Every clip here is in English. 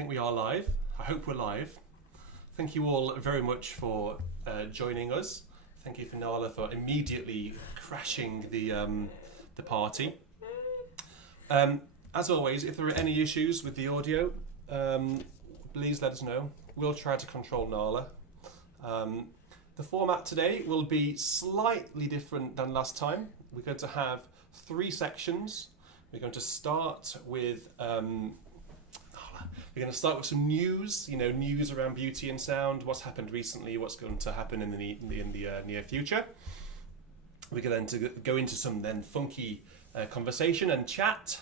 think we are live. I hope we're live. Thank you all very much for joining us. Thank you, Finala, for immediately crashing the party. As always, if there are any issues with the audio, please let us know. We'll try to control Nala. The format today will be slightly different than last time. We're going to have 3 sections. We're going to start with some news. News around beauty and sound. What's happened recently? What's going to happen in the near future? We're going to go into some then funky conversation and chat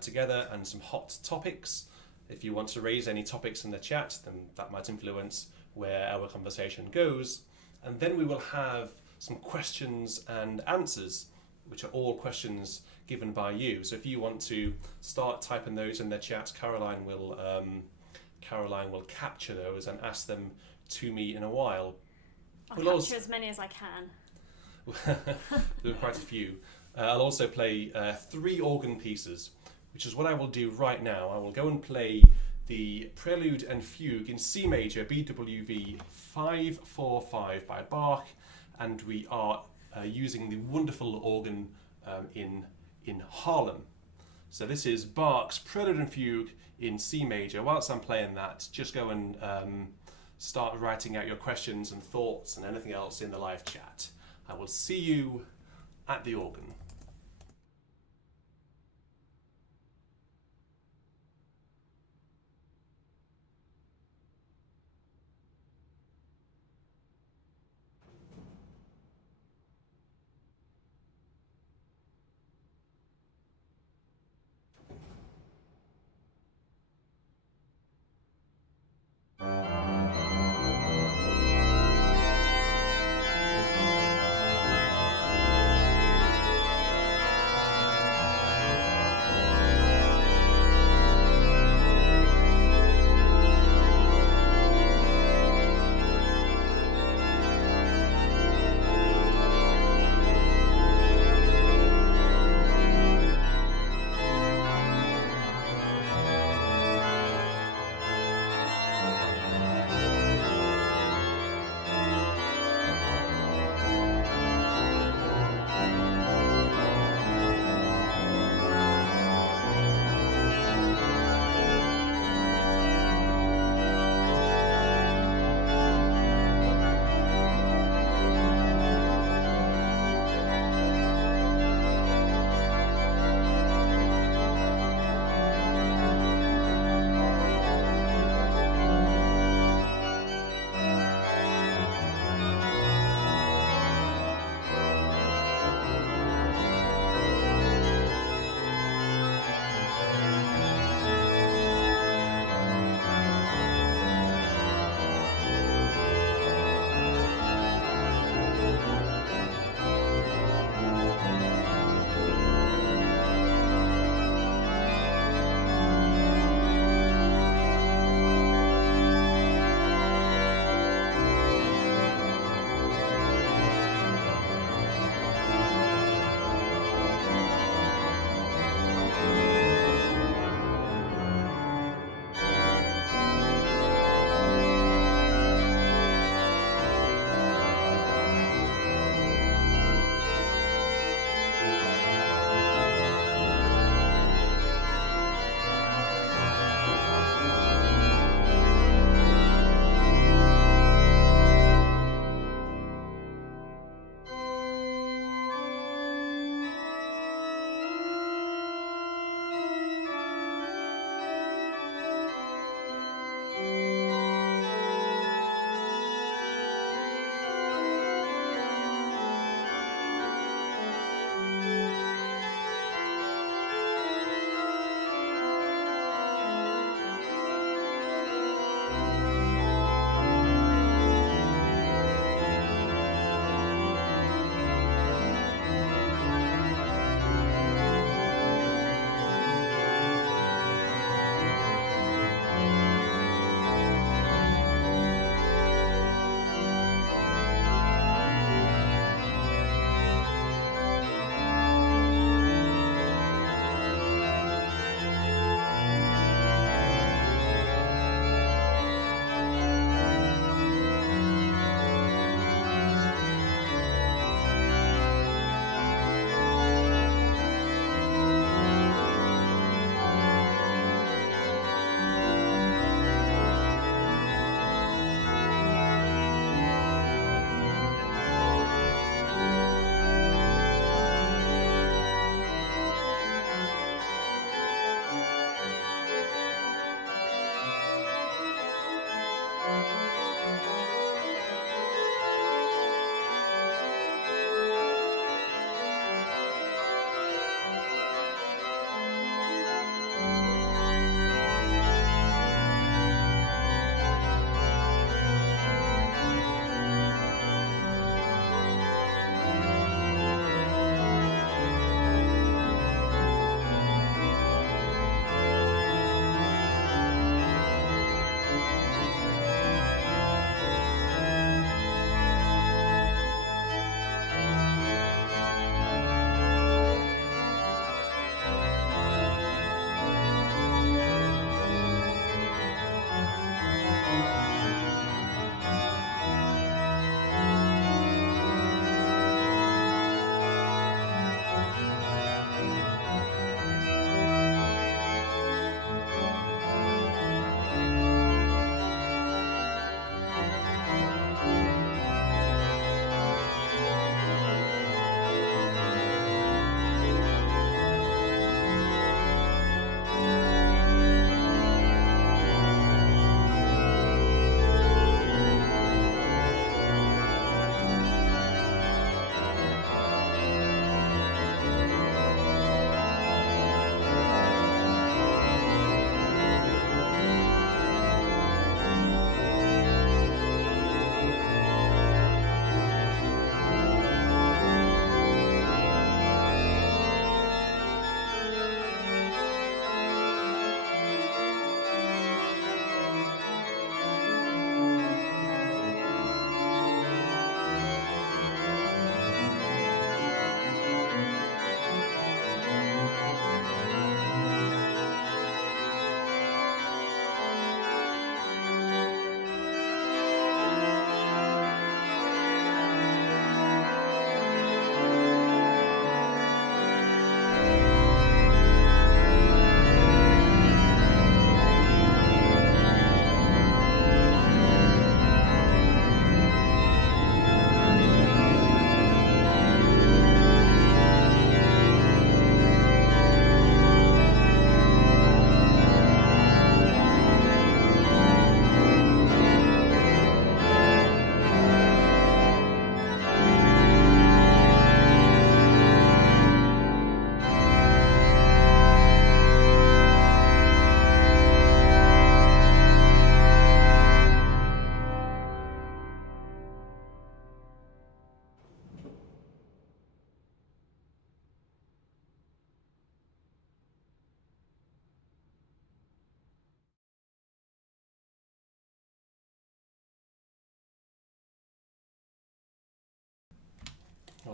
together, and some hot topics. If you want to raise any topics in the chat, then that might influence where our conversation goes. And then we will have some questions and answers, which are all questions given by you. So if you want to start typing those in the chat, Caroline will capture those and ask them to me in a while. I'll capture as many as I can. There are quite a few. I'll also play 3 organ pieces, which is what I will do right now. I will go and play the Prelude and Fugue in C major, BWV 545 by Bach, and we are using the wonderful organ in Harlem. So this is Bach's Prelude and Fugue in C major. Whilst I'm playing that, just go and start writing out your questions and thoughts and anything else in the live chat. I will see you at the organ.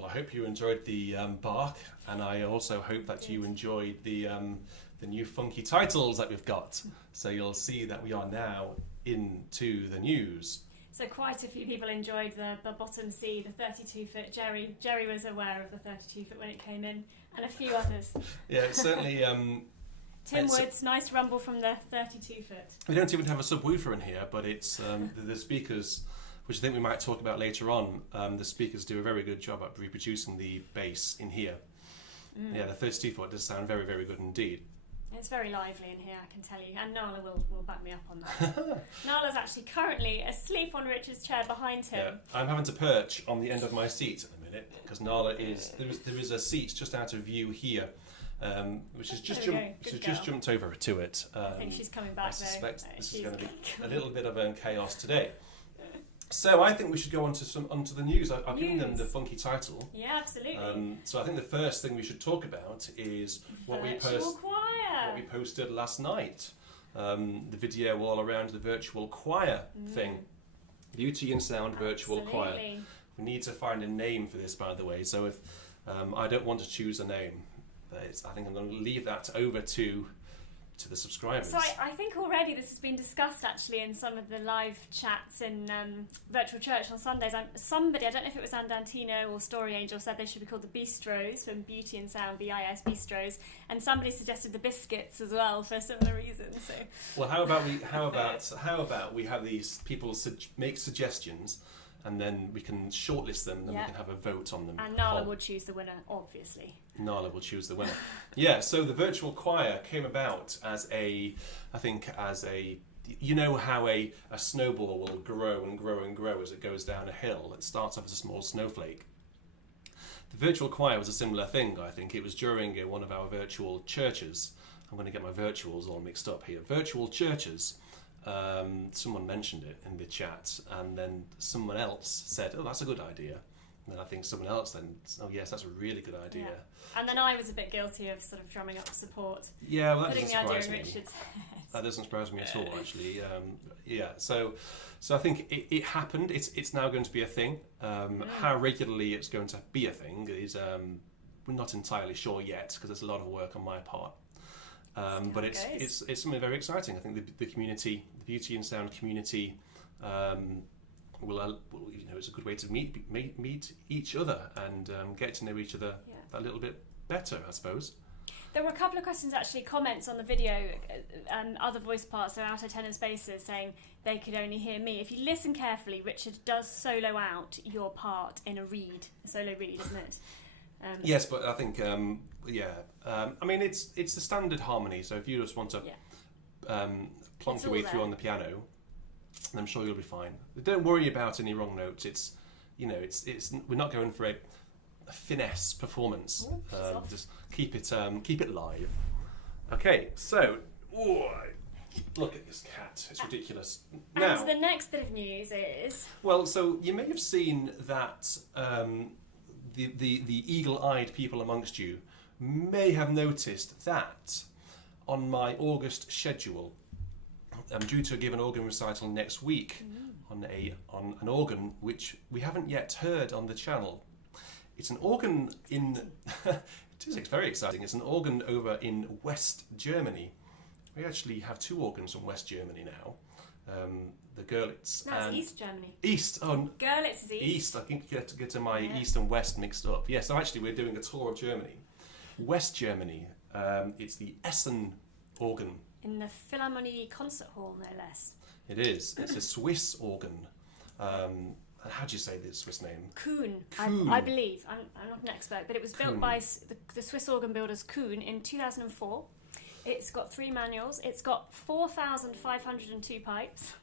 I hope you enjoyed the Bach, and I also hope that you enjoyed the new funky titles that we've got. So you'll see that we are now into the news. So quite a few people enjoyed the bottom C, the 32-foot. Jerry was aware of the 32-foot when it came in, and a few others. Yeah, it's certainly... Tim Woods, nice rumble from the 32-foot. We don't even have a subwoofer in here, but it's the speakers, which I think we might talk about later on. The speakers do a very good job at reproducing the bass in here. Yeah, the 32-foot does sound very, very good indeed. It's very lively in here, I can tell you, and Nala will back me up on that. Nala's actually currently asleep on Richard's chair behind him. Yeah, I'm having to perch on the end of my seat at the minute because Nala is there is a seat just out of view here, which has just jumped over to it. I think she's coming back. I suspect this is going to be a little bit of chaos today. So I think we should go on to the news. I've given them the funky title. Yeah, absolutely. So I think the first thing we should talk about is what we posted last night. The video all around the virtual choir thing. Beauty in Sound virtual choir. We need to find a name for this, by the way. So if I don't want to choose a name, I think I'm going to leave that over to the subscribers. So I think already this has been discussed actually in some of the live chats in virtual church on Sundays. Somebody, I don't know if it was Andantino or Story Angel, said they should be called the Bistros from Beauty and Sound, BIS Bistros, and somebody suggested the Biscuits as well for a similar reason. So well, how about we have these people make suggestions, and then we can shortlist them, and then we can have a vote on them. And Nala will choose the winner, obviously. Nala will choose the winner. Yeah, so the virtual choir came about as you know how a snowball will grow and grow and grow as it goes down a hill. It starts off as a small snowflake. The virtual choir was a similar thing, I think. It was during one of our virtual churches. I'm going to get my virtuals all mixed up here. Virtual churches. Someone mentioned it in the chat, and then someone else said, "Oh, that's a good idea." And then I think someone else then, "Oh, yes, that's a really good idea." Yeah. And then I was a bit guilty of sort of drumming up support. Yeah, well, that putting doesn't the idea surprise in me. Richard's head. That doesn't surprise me at all, actually. Yeah, so I think it happened. It's now going to be a thing. How regularly it's going to be a thing is we're not entirely sure yet because there's a lot of work on my part. But it's something very exciting. I think the community, the Beauty and Sound community, will it's a good way to meet each other and get to know each other a little bit better, I suppose. There were a couple of questions, actually, comments on the video, other voice parts, so alto, tenor spaces, saying they could only hear me. If you listen carefully, Richard does solo out your part in a solo reed, isn't it? Yes, but I think I mean it's the standard harmony. So if you just want to plonk your way through on the piano, I'm sure you'll be fine. Don't worry about any wrong notes. It's we're not going for a finesse performance. Just keep it live. Okay, so look at this cat. It's ridiculous. Now, and the next bit of news is so you may have seen that. The eagle-eyed people amongst you may have noticed that on my August schedule, I'm due to give an organ recital next week on an organ which we haven't yet heard on the channel. It's an organ it's very exciting. It's an organ over in West Germany. We actually have two organs from West Germany now. The Görlitz. That's East Germany. East. Oh, Görlitz is East. East. I think you get to my East and West mixed up. Yeah, so actually we're doing a tour of Germany. West Germany. It's the Essen organ. In the Philharmonie Concert Hall, no less. It is. It's a Swiss organ. How do you say the Swiss name? Kuhn. I believe. I'm not an expert, but it was built by the Swiss organ builders Kuhn in 2004. It's got 3 manuals. It's got 4,502 pipes.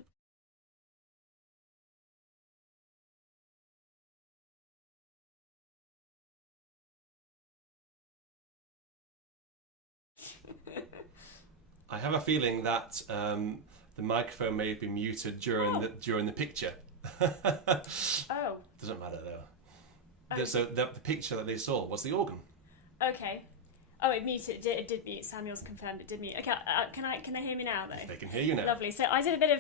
I have a feeling that the microphone may have been muted during the picture. Oh. Doesn't matter though. So the picture that they saw was the organ. Okay. Oh, it muted. It did mute. Samuel's confirmed it did mute. Okay, can they hear me now though? They can hear you now. Lovely. So I did a bit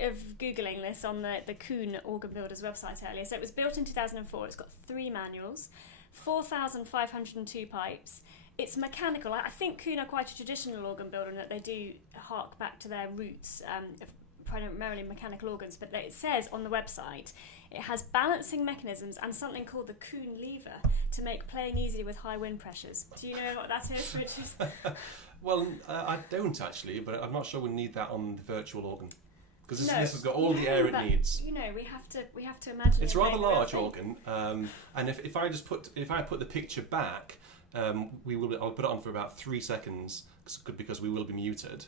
of googling this on the Kuhn Organ Builders website earlier. So it was built in 2004. It's got 3 manuals. 4,502 pipes. It's mechanical. I think Kuhn are quite a traditional organ builder in that they do hark back to their roots of primarily mechanical organs, but it says on the website it has balancing mechanisms and something called the Kuhn lever to make playing easy with high wind pressures. Do you know what that is, Richard? Well, I don't actually, but I'm not sure we need that on the virtual organ. Because No. this has got all the air it needs. You know, we have to imagine. It's it a rather being the real large thing. organ, and if I put the picture back, I'll put it on for about 3 seconds because we will be muted.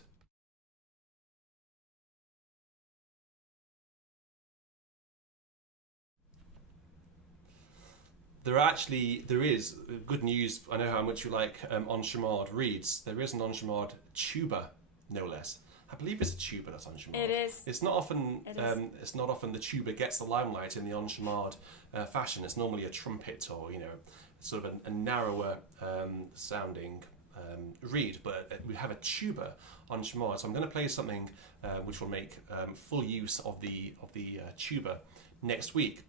There is good news. I know how much you like enchimard reeds. There is an enchimard tuba, no less. I believe it's a tuba that's enchimard. It is. It's not often. It is. It's not often the tuba gets the limelight in the enchimard fashion. It's normally a trumpet or sort of a narrower sounding reed. But we have a tuba enchimard, so I'm going to play something which will make full use of the tuba next week.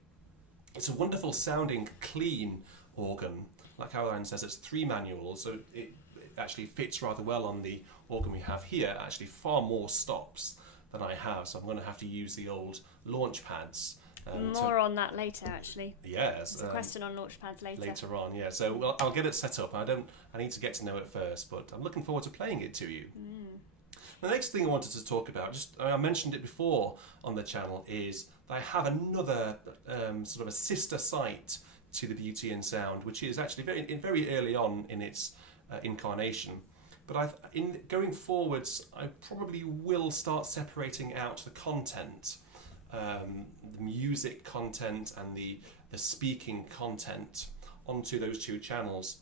It's a wonderful sounding, clean organ. Like Caroline says, it's 3 manuals, so it actually fits rather well on the organ we have here. Actually, far more stops than I have, so I'm going to have to use the old launch pads. More on that later, actually. Yes. There's a question on launch pads later. Later on, yeah. So I'll get it set up. I need to get to know it first, but I'm looking forward to playing it to you. The next thing I wanted to talk about, I mentioned it before on the channel, is I have another sort of a sister site to the Beauty in Sound, which is actually very early on in its incarnation. But in going forwards, I probably will start separating out the content, the music content and the speaking content onto those 2 channels.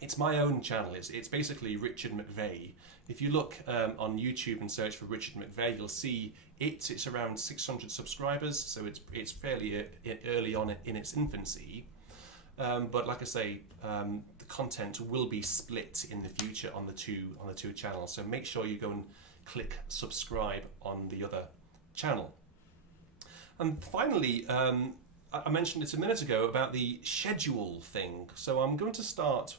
It's my own channel. It's basically Richard McVeigh. If you look on YouTube and search for Richard McVeigh, you'll see it's around 600 subscribers, so it's fairly early on in its infancy. But like I say, the content will be split in the future on the two channels. So make sure you go and click subscribe on the other channel. And finally, I mentioned it a minute ago about the schedule thing. So I'm going to start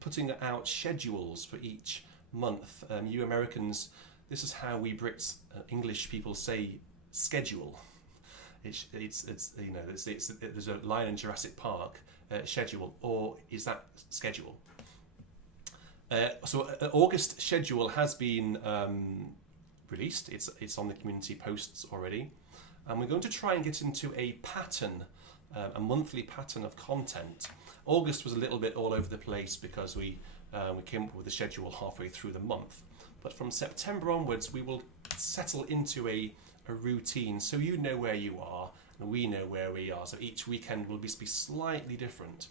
putting out schedules for each month. You Americans, this is how we Brits, English people say schedule. There's a line in Jurassic Park, schedule, or is that schedule? So August schedule has been released. It's on the community posts already, and we're going to try and get into a pattern, a monthly pattern of content. August was a little bit all over the place because we came up with a schedule halfway through the month. But from September onwards, we will settle into a routine, so you know where you are and we know where we are. So each weekend will be slightly different.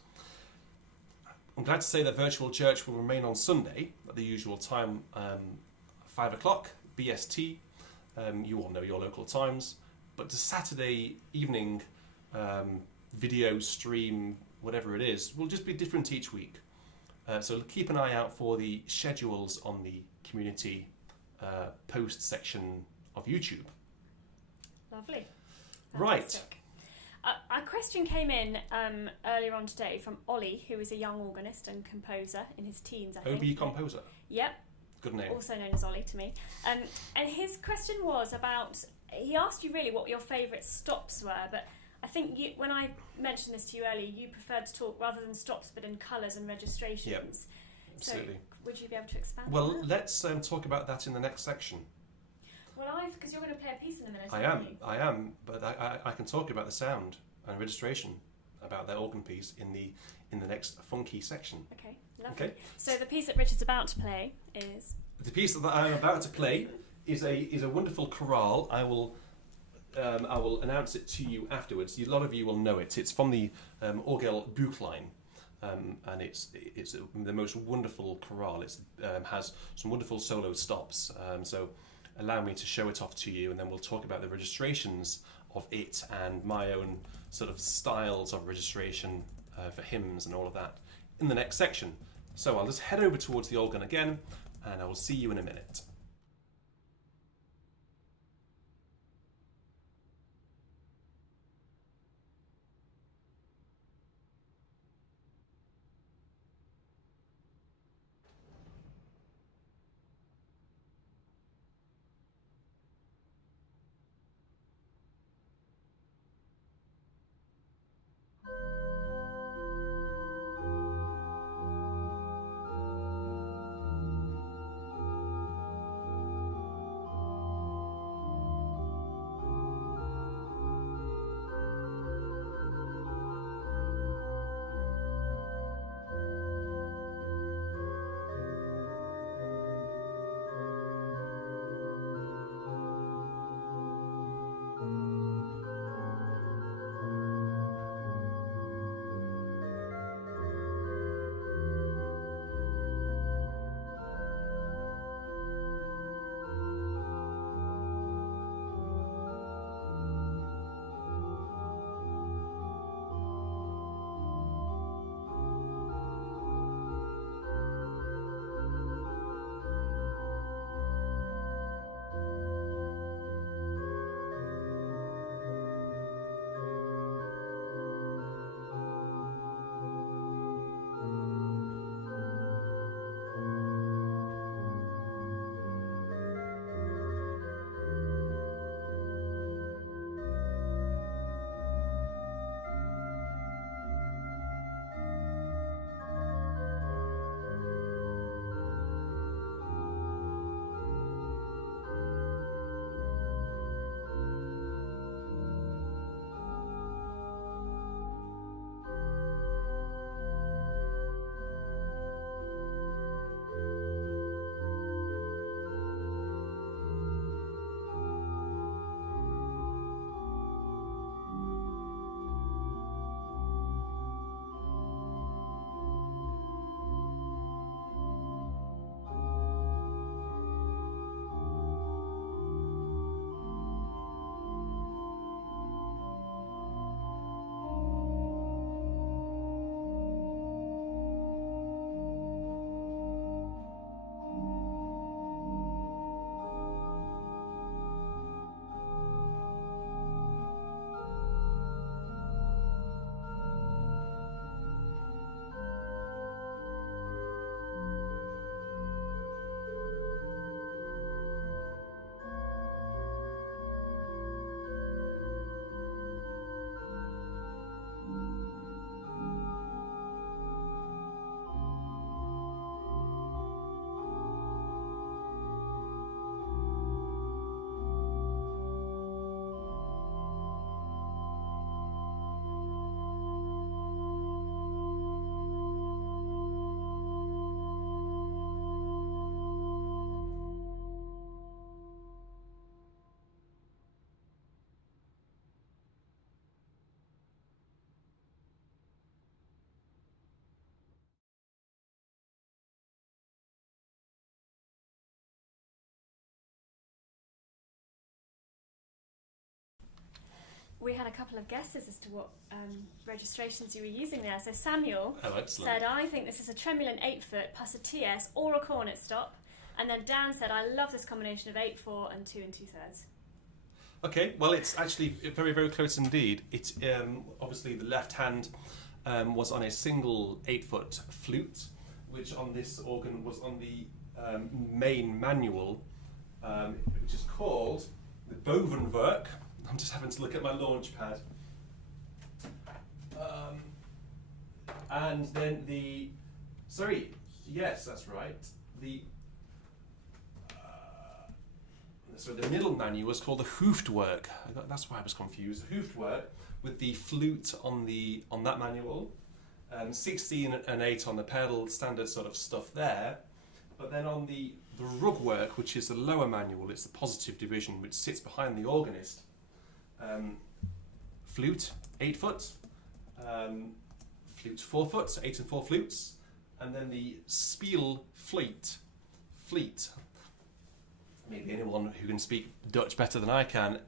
I'm glad to say that virtual church will remain on Sunday at the usual time, 5 o'clock BST. You all know your local times. But the Saturday evening video stream, whatever it is, will just be different each week. So keep an eye out for the schedules on the community post section of YouTube. Lovely. Right. Fantastic. A question came in earlier on today from Ollie, who is a young organist and composer in his teens, I think. OB composer. Yep. Good name. Also known as Ollie to me. And his question was about, he asked you really what your favourite stops were, but I think when I mentioned this to you earlier, you preferred to talk rather than stops, but in colours and registrations. Yep. Absolutely. So would you be able to expand Well, on that? let's talk about that in the next section. Well, because you're going to play a piece in a minute, I aren't you? am, but I can talk about the sound and registration, about the organ piece in the next funky section. Okay, lovely. Okay. So the piece that Richard's about to play is... The piece that I'm about to play is a wonderful chorale. I will announce it to you afterwards. A lot of you will know it. It's from the Orgel Buchlein, and it's the most wonderful chorale. It has some wonderful solo stops. So allow me to show it off to you, and then we'll talk about the registrations of it and my own sort of styles of registration for hymns and all of that in the next section. So I'll just head over towards the organ again, and I will see you in a minute. we had a couple of guesses as to what registrations you were using there. So Samuel said, I think this is a tremulant 8-foot plus a TS or a cornet stop. And then Dan said, I love this combination of 8/4 and 2 2/3. Okay, well, it's actually very, very close indeed. It's obviously the left hand was on a single 8-foot flute, which on this organ was on the main manual, which is called the Bovenwerk. I'm just having to look at my launch pad. And then yes, that's right. So the middle manual was called the Hoofdwerk. That's why I was confused. The Hoofdwerk with the flute on that manual, 16 and 8 on the pedal, standard sort of stuff there. But then on the Rugwerk, which is the lower manual, it's the positive division which sits behind the organist. Flute 8-foot, flute 4-foot, so 8 and 4 flutes, and then the Spiel fleet. Maybe anyone who can speak Dutch better than I can,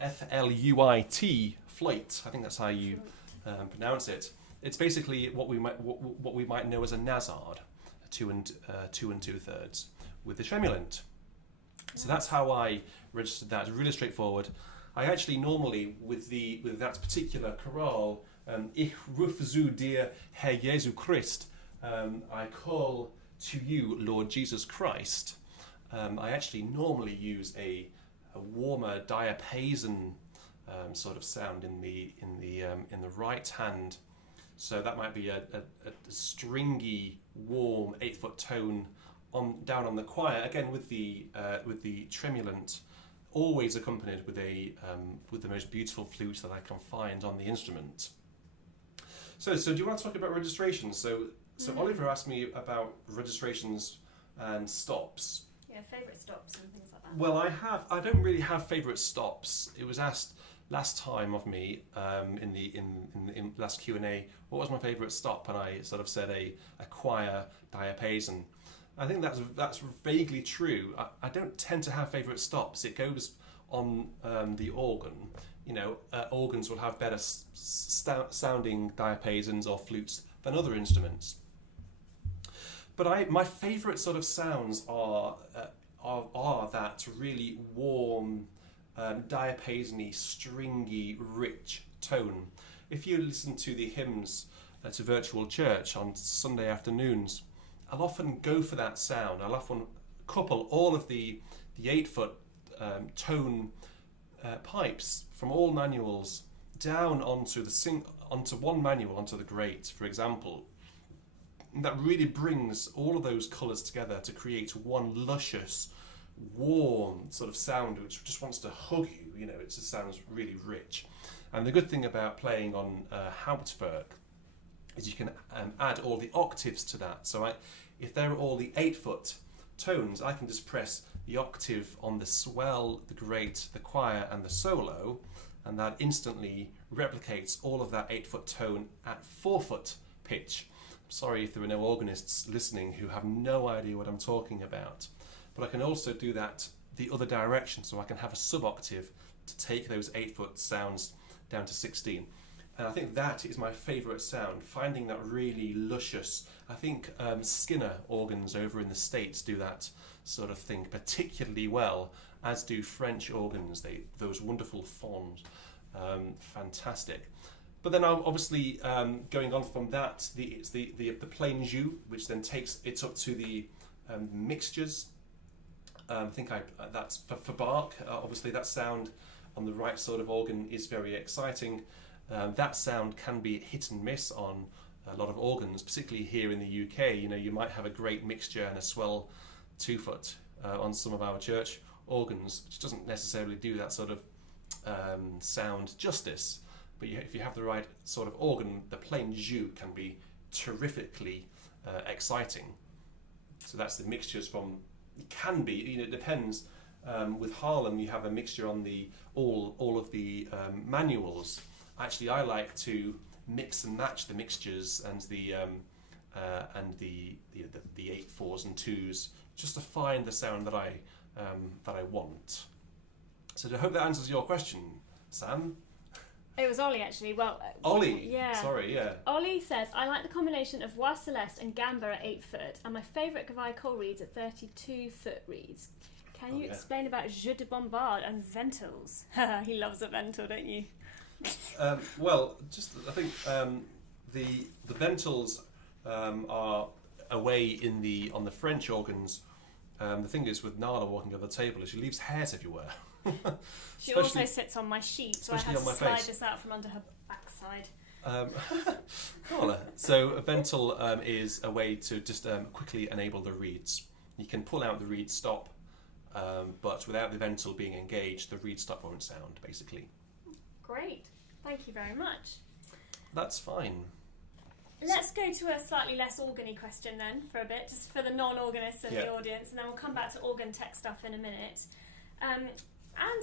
F-L-U-I-T, fluit. I think that's how you pronounce it. It's basically what we might know as a Nazard, 2 and 2/3, with the tremulant. So that's how I registered that. It's really straightforward. I actually normally with that particular choral, Ich ruf zu dir, Herr Jesu Christ, I call to you, Lord Jesus Christ. I actually normally use a warmer diapason sort of sound in the right hand, so that might be a stringy, warm 8-foot tone down on the choir. Again with the tremulant, always accompanied with the most beautiful flute that I can find on the instrument. So do you want to talk about registrations? So Oliver asked me about registrations and stops. Yeah, favourite stops and things like that. Well, I don't really have favourite stops. It was asked last time of me in the last Q&A, what was my favourite stop, and I sort of said a choir diapason. I think that's vaguely true. I don't tend to have favourite stops. It goes on the organ. You know, organs will have better sounding diapasons or flutes than other instruments. But my favourite sort of sounds are that really warm, diapasony, stringy, rich tone. If you listen to the hymns to virtual church on Sunday afternoons, I'll often go for that sound. I'll often couple all of the 8-foot tone pipes from all manuals down onto one manual, onto the great, for example. And that really brings all of those colours together to create one luscious, warm sort of sound which just wants to hug you. You know, it just sounds really rich. And the good thing about playing on Hauptwerk is you can add all the octaves to that. So if there are all the 8-foot tones, I can just press the octave on the swell, the great, the choir and the solo, and that instantly replicates all of that 8-foot tone at 4-foot pitch. Sorry if there are no organists listening who have no idea what I'm talking about. But I can also do that the other direction, so I can have a sub-octave to take those 8-foot sounds down to 16. And I think that is my favourite sound, finding that really luscious. I think Skinner organs over in the States do that sort of thing particularly well, as do French organs, those wonderful fonds, fantastic. But then obviously going on from that, it's the plain jus, which then takes it up to the mixtures. I think that's for Bach. Obviously that sound on the right sort of organ is very exciting. That sound can be hit and miss on a lot of organs, particularly here in the UK. You know, you might have a great mixture and a swell 2-foot on some of our church organs, which doesn't necessarily do that sort of sound justice. But if you have the right sort of organ, the plain jus can be terrifically exciting. So that's the mixtures from. It can be. You know, it depends. With Harlem, you have a mixture on all of the manuals. Actually, I like to mix and match the mixtures and the 8 4s and 2s, just to find the sound that I want. So I hope that answers your question, Sam? It was Ollie, actually. Well, Ollie. yeah. Sorry, yeah. Ollie says, I like the combination of voix celeste and gamba at 8 foot, and my favourite Gavai choral reeds at 32 foot reeds. Can you explain about jeu de bombard and ventals? He loves a ventil, don't you? Well, just I think the ventals are away on the French organs. The thing is with Nala walking over the table is she leaves hairs everywhere. She also sits on my sheet, so I had to slide this out from under her backside. So a ventil is a way to just quickly enable the reeds. You can pull out the reed stop, but without the ventil being engaged, the reed stop won't sound, basically. Great. Thank you very much. That's fine. Let's go to a slightly less organ-y question then, for a bit, just for the non-organists in the audience, and then we'll come back to organ tech stuff in a minute. And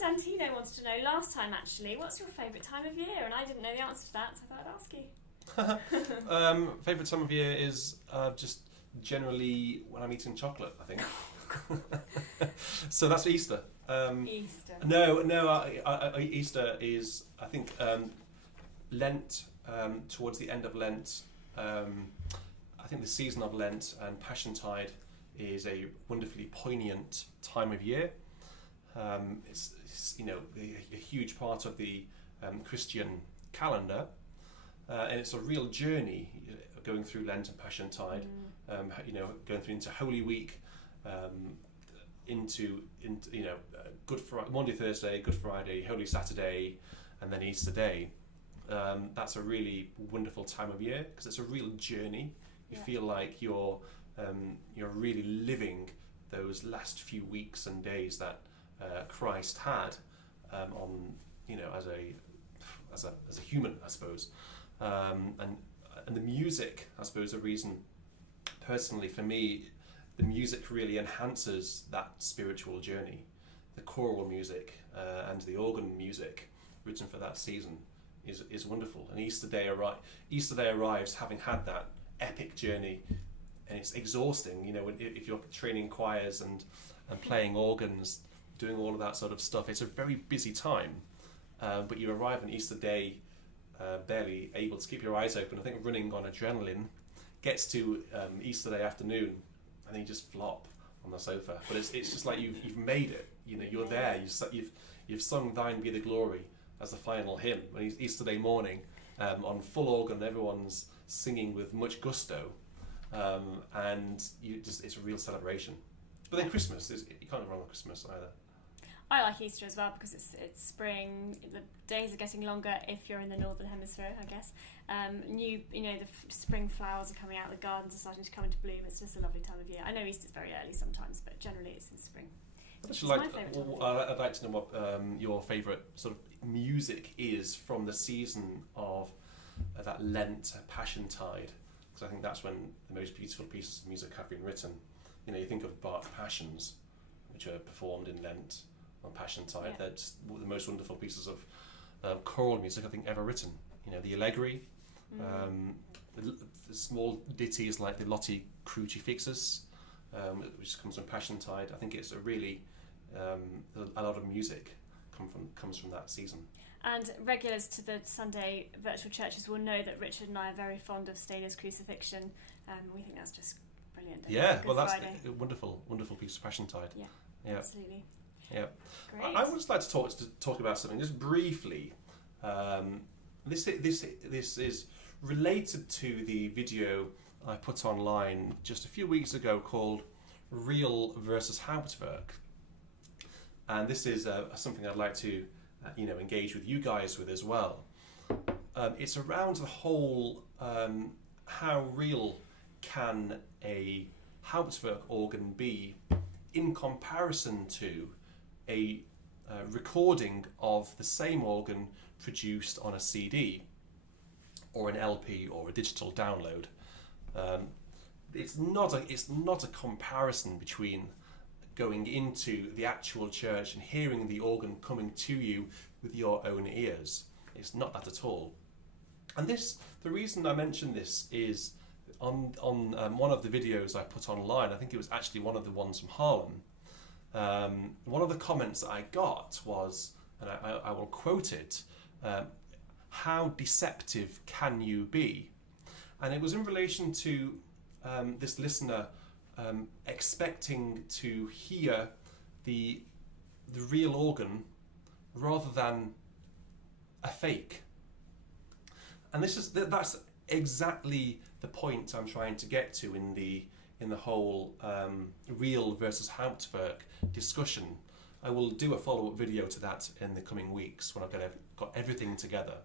Antino wanted to know last time, actually, what's your favourite time of year? And I didn't know the answer to that, so I thought I'd ask you. Favourite time of year is just generally when I'm eating chocolate, I think. So that's Easter. Easter. No. Easter is, I think, Lent. Towards the end of Lent, I think the season of Lent and Passiontide is a wonderfully poignant time of year. It's a huge part of the Christian calendar, and it's a real journey going through Lent and Passiontide. Going through into Holy Week, into Good Friday, Monday, Thursday, Good Friday, Holy Saturday, and then Easter Day. That's a really wonderful time of year because it's a real journey. You feel like you're really living those last few weeks and days that Christ had as a human, I suppose, and the music, I suppose, the reason personally for me, the music really enhances that spiritual journey. The choral music and the organ music written for that season is wonderful. And Easter Day arrives having had that epic journey, and it's exhausting. If you're training choirs and playing organs, doing all of that sort of stuff, it's a very busy time. But you arrive on Easter Day barely able to keep your eyes open. I think running on adrenaline, gets to Easter Day afternoon, and then you just flop on the sofa. But it's just like you've made it. You're there. You've sung "Thine Be the Glory" as the final hymn. When it's Easter Day morning, on full organ, everyone's singing with much gusto, and it's a real celebration. But then Christmas you can't go wrong with Christmas either. I like Easter as well because it's spring. The days are getting longer if you're in the northern hemisphere, I guess. The spring flowers are coming out. The gardens are starting to come into bloom. It's just a lovely time of year. I know Easter's very early sometimes, but generally it's in spring. I'd like to know what your favourite sort of music is from the season of that Lent Passiontide, because I think that's when the most beautiful pieces of music have been written. You think of Bach Passions, which are performed in Lent on Passiontide. Yeah. They're just the most wonderful pieces of choral music I think ever written. The Allegri, the small ditties like the Lotti Crucifixus, which comes from Passiontide. I think it's a really a lot of music comes from that season. And regulars to the Sunday virtual churches will know that Richard and I are very fond of Stainer's Crucifixion. We think that's just brilliant. That's a wonderful piece of Passiontide. Yeah, absolutely. Yeah. Great. I would just like to talk about something just briefly. This is related to the video I put online just a few weeks ago called Real versus Hauptwerk. And this is something I'd like to engage with you guys with as well. It's around the whole how real can a Hauptwerk organ be in comparison to a recording of the same organ produced on a CD or an LP or a digital download. It's not a comparison between going into the actual church and hearing the organ coming to you with your own ears. It's not that at all. And the reason I mention this is on one of the videos I put online, I think it was actually one of the ones from Harlem, one of the comments that I got was, and I will quote it, how deceptive can you be? And it was in relation to this listener expecting to hear the real organ rather than a fake. And that's exactly the point I'm trying to get to in the whole real versus Hauptwerk discussion. I will do a follow-up video to that in the coming weeks when I've got everything together.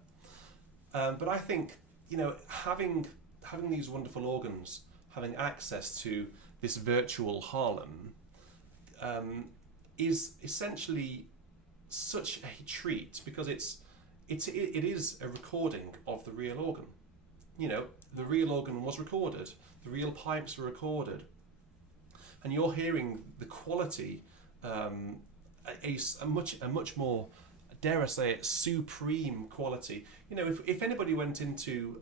But I think, having these wonderful organs, having access to this virtual Harlem, is essentially such a treat, because it is a recording of the real organ. The real organ was recorded, the real pipes were recorded, and you're hearing the quality, a much more, dare I say it, supreme quality. If anybody went into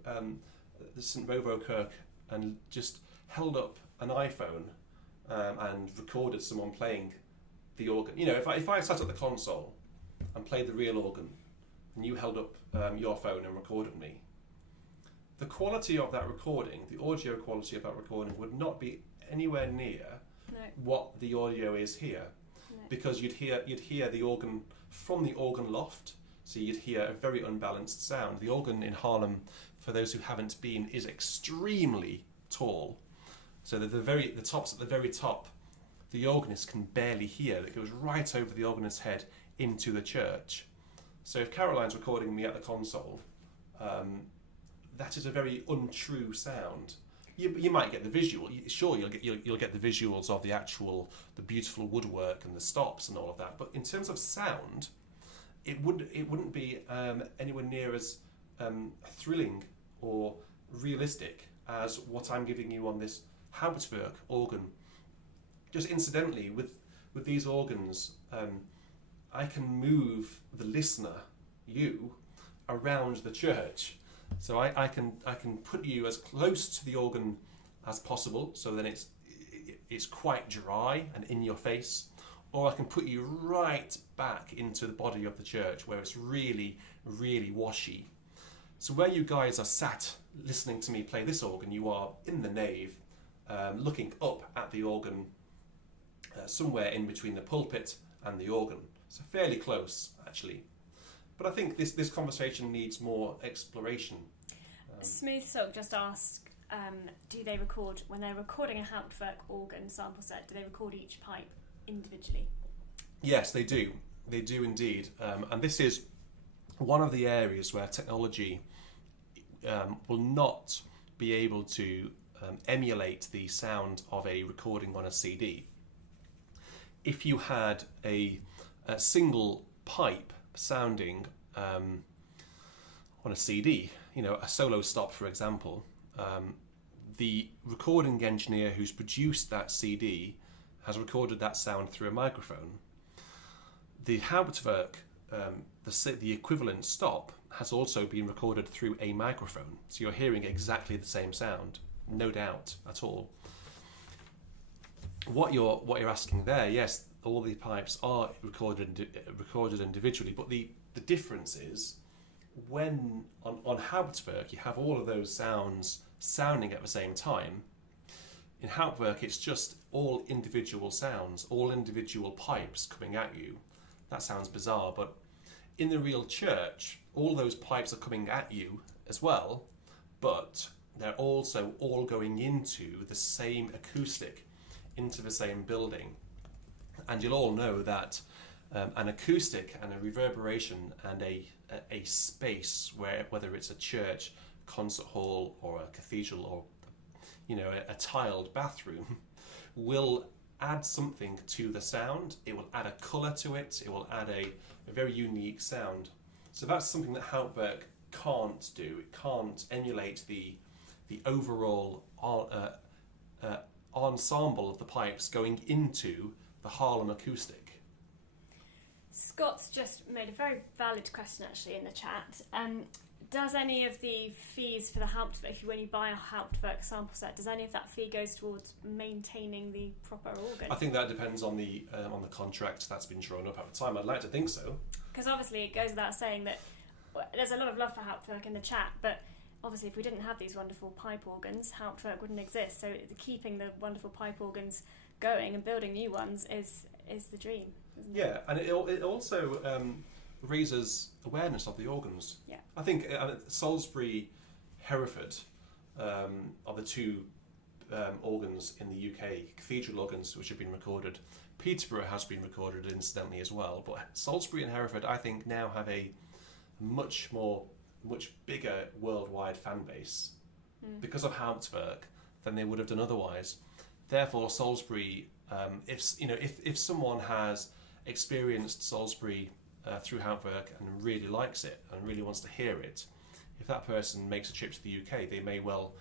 the St. Rovo Kirk and just held up an iPhone and recorded someone playing the organ, if I sat at the console and played the real organ, and you held up your phone and recorded me, the quality of that recording, the audio quality of that recording, would not be anywhere near what the audio is here, because you'd hear the organ from the organ loft, so you'd hear a very unbalanced sound. The organ in Haarlem, for those who haven't been, is extremely tall, so that the tops at the very top, the organist can barely hear. It goes right over the organist's head into the church. So if Caroline's recording me at the console, that is a very untrue sound. You might get the visual. Sure, you'll get the visuals of the beautiful woodwork and the stops and all of that. But in terms of sound, it wouldn't be anywhere near as thrilling or realistic as what I'm giving you on this Hauptwerk organ. Just incidentally, with these organs, I can move the listener, you, around the church. So I can put you as close to the organ as possible, so then it's quite dry and in your face, or I can put you right back into the body of the church where it's really, really washy. So where you guys are sat listening to me play this organ, you are in the nave, looking up at the organ, somewhere in between the pulpit and the organ. So fairly close, actually. But I think this conversation needs more exploration. Smooth Silk just asked, do they record, when they're recording a Hauptwerk organ sample set, do they record each pipe individually? Yes, they do. They do indeed. And this is one of the areas where technology will not be able to emulate the sound of a recording on a CD. If you had a single pipe sounding on a CD, a solo stop, for example, the recording engineer who's produced that CD has recorded that sound through a microphone. The Hauptwerk, the equivalent stop, has also been recorded through a microphone, so you're hearing exactly the same sound, no doubt at all. What you're asking there, yes, all the pipes are recorded individually, but the difference is when on Hauptwerk you have all of those sounds sounding at the same time. In Hauptwerk it's just all individual sounds, all individual pipes coming at you. That sounds bizarre, but in the real church all those pipes are coming at you as well, but they're also all going into the same acoustic, into the same building. And you'll all know that an acoustic and a reverberation and a space, whether it's a church, concert hall, or a cathedral, or a tiled bathroom, will add something to the sound. It will add a colour to it. It will add a very unique sound. So that's something that Hauptwerk can't do. It can't emulate the overall ensemble of the pipes going into the Haarlem acoustic. Scott's just made a very valid question actually in the chat. Does any of the fees for the Hauptwerk, when you buy a Hauptwerk sample set, does any of that fee goes towards maintaining the proper organ? I think that depends on the contract that's been drawn up at the time. I'd like to think so. Because obviously it goes without saying that there's a lot of love for Hauptwerk in the chat, but obviously if we didn't have these wonderful pipe organs, Hauptwerk wouldn't exist. So keeping the wonderful pipe organs going and building new ones is the dream, isn't it? Yeah, and it also raises awareness of the organs. Yeah. I think Salisbury, Hereford are the two organs in the UK, cathedral organs, which have been recorded. Peterborough has been recorded incidentally as well, but Salisbury and Hereford, I think, now have a much bigger worldwide fan base because of Hauptwerk than they would have done otherwise. Therefore, Salisbury, if someone has experienced Salisbury through Hauptwerk and really likes it and really wants to hear it, if that person makes a trip to the UK, they may well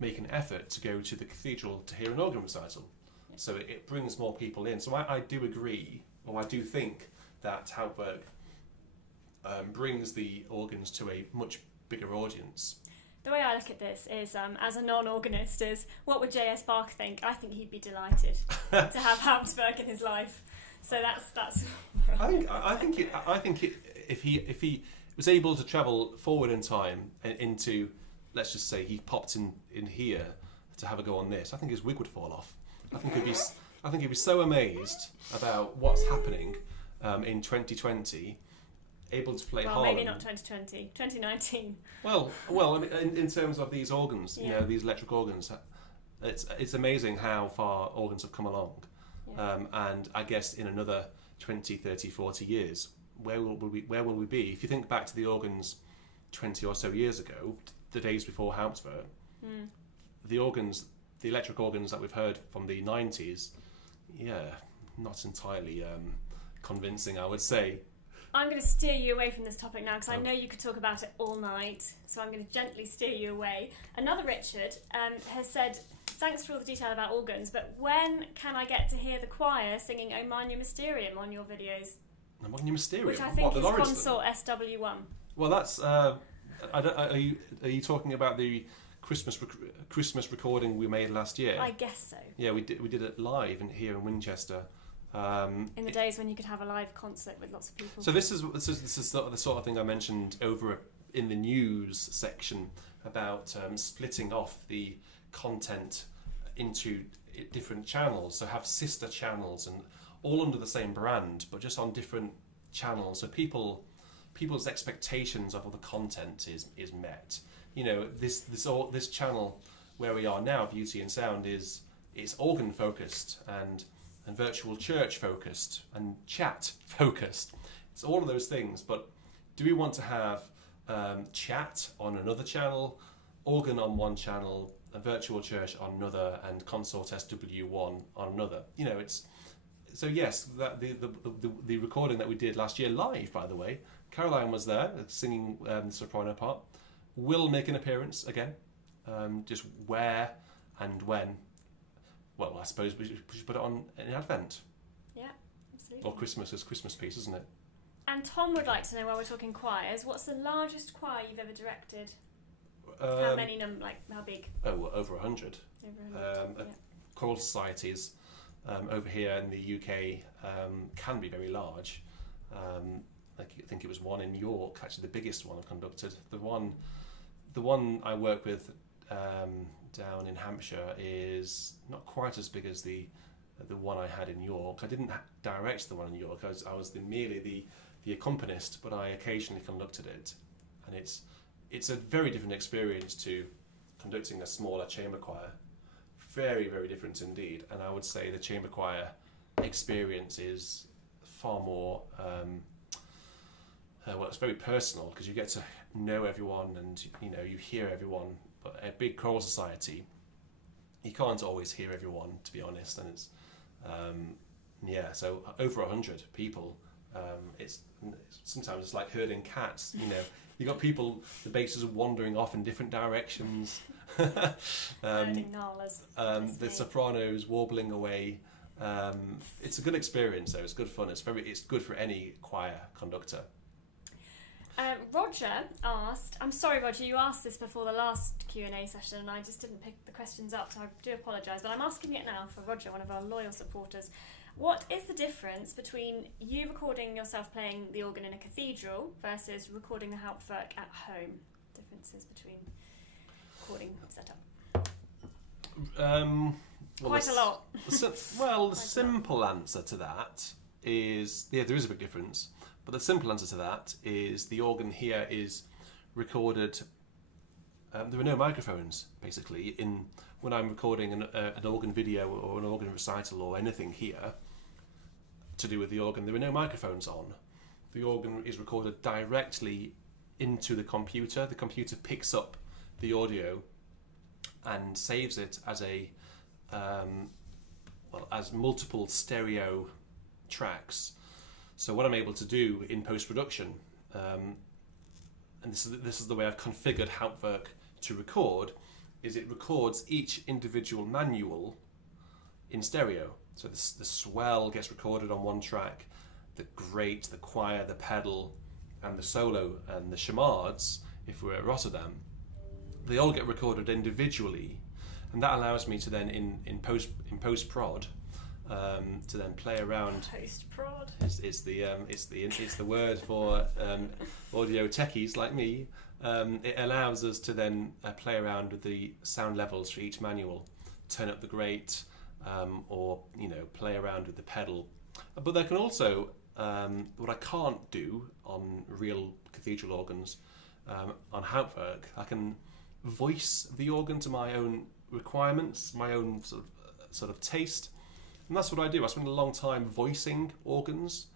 make an effort to go to the cathedral to hear an organ recital. Yeah. So it brings more people in. So I do agree, or I do think that Hauptwerk brings the organs to a much bigger audience. The way I look at this is, as a non-organist, is what would JS Bach think? I think he'd be delighted to have Hauptwerk in his life. So that's. I think if he was able to travel forward in time into, let's just say he popped in here to have a go on this, I think his wig would fall off. I think he'd be so amazed about what's happening in 2020. Able to play Harlem. Maybe not 2020, 2019. Well, I mean, in terms of these organs, these electric organs, it's amazing how far organs have come along. Yeah. And I guess in another 20, 30, 40 years, where will we be? If you think back to the organs 20 or so years ago, the days before Hauptwerk, the electric organs that we've heard from the 90s, not entirely convincing, I would say. I'm going to steer you away from this topic now because I know you could talk about it all night, so I'm going to gently steer you away. Another Richard has said, thanks for all the detail about organs, but when can I get to hear the choir singing O Magnum Mysterium on your videos? O Magnum Mysterium? Which I think is Consort SW1. Well, that's... are you talking about the Christmas recording we made last year? I guess so. Yeah, we did it live here in Winchester. In the days when you could have a live concert with lots of people. So this is the sort of thing I mentioned over in the news section about splitting off the content into different channels. So have sister channels and all under the same brand, but just on different channels. So people's expectations of the content is met. You know, this channel where we are now, Beauty and Sound, it's organ focused and virtual church focused and chat focused. It's all of those things, but do we want to have chat on another channel, organ on one channel, a virtual church on another, and Consort SW1 on another? You know, it's so yes, that the recording that we did last year live, by the way, Caroline was there singing the soprano part. Will make an appearance again, just where and when. Well, I suppose we should put it on in Advent. Yeah, absolutely. Or Christmas as Christmas piece, isn't it? And Tom would like to know, while we're talking choirs, what's the largest choir you've ever directed? How many how big? Oh, well, over 100. Over 100, Choral societies over here in the UK can be very large. I think it was one in York, actually the biggest one I've conducted. The one I work with down in Hampshire is not quite as big as the one I had in York. I didn't direct the one in York. I was merely the accompanist, but I occasionally conducted it, and it's a very different experience to conducting a smaller chamber choir. Very, very different indeed. And I would say the chamber choir experience is far more. Well, it's very personal because you get to know everyone and you hear everyone. But a big choral society, you can't always hear everyone, to be honest, and it's so over 100 people. It's sometimes it's like herding cats. You got people, the basses are wandering off in different directions. Herding gnarlers. The sopranos warbling away. It's a good experience, though. It's good fun. It's good for any choir conductor. Roger asked, I'm sorry Roger, you asked this before the last Q&A session and I just didn't pick the questions up, so I do apologise, but I'm asking it now for Roger, one of our loyal supporters. What is the difference between you recording yourself playing the organ in a cathedral versus recording the Hauptwerk at home? Differences between recording setup. Quite a lot. The simple answer to that is, there is a big difference, but the simple answer to that is the organ here is recorded. There are no microphones, basically, when I'm recording an organ video or an organ recital or anything here to do with the organ. There are no microphones on. The organ is recorded directly into the computer. The computer picks up the audio and saves it as as multiple stereo tracks. So what I'm able to do in post-production, and this is the way I've configured Hauptwerk to record, is it records each individual manual in stereo. So the swell gets recorded on one track, the grate, the choir, the pedal, and the solo and the chamades, if we're at Rotterdam, they all get recorded individually, and that allows me to then in post prod to then play around. Post prod. It's the word for audio techies like me. It allows us to then play around with the sound levels for each manual, turn up the grate, or play around with the pedal. But there can also what I can't do on real cathedral organs, on Hauptwerk, I can voice the organ to my own requirements, my own sort of taste, and that's what I do. I spend a long time voicing organs.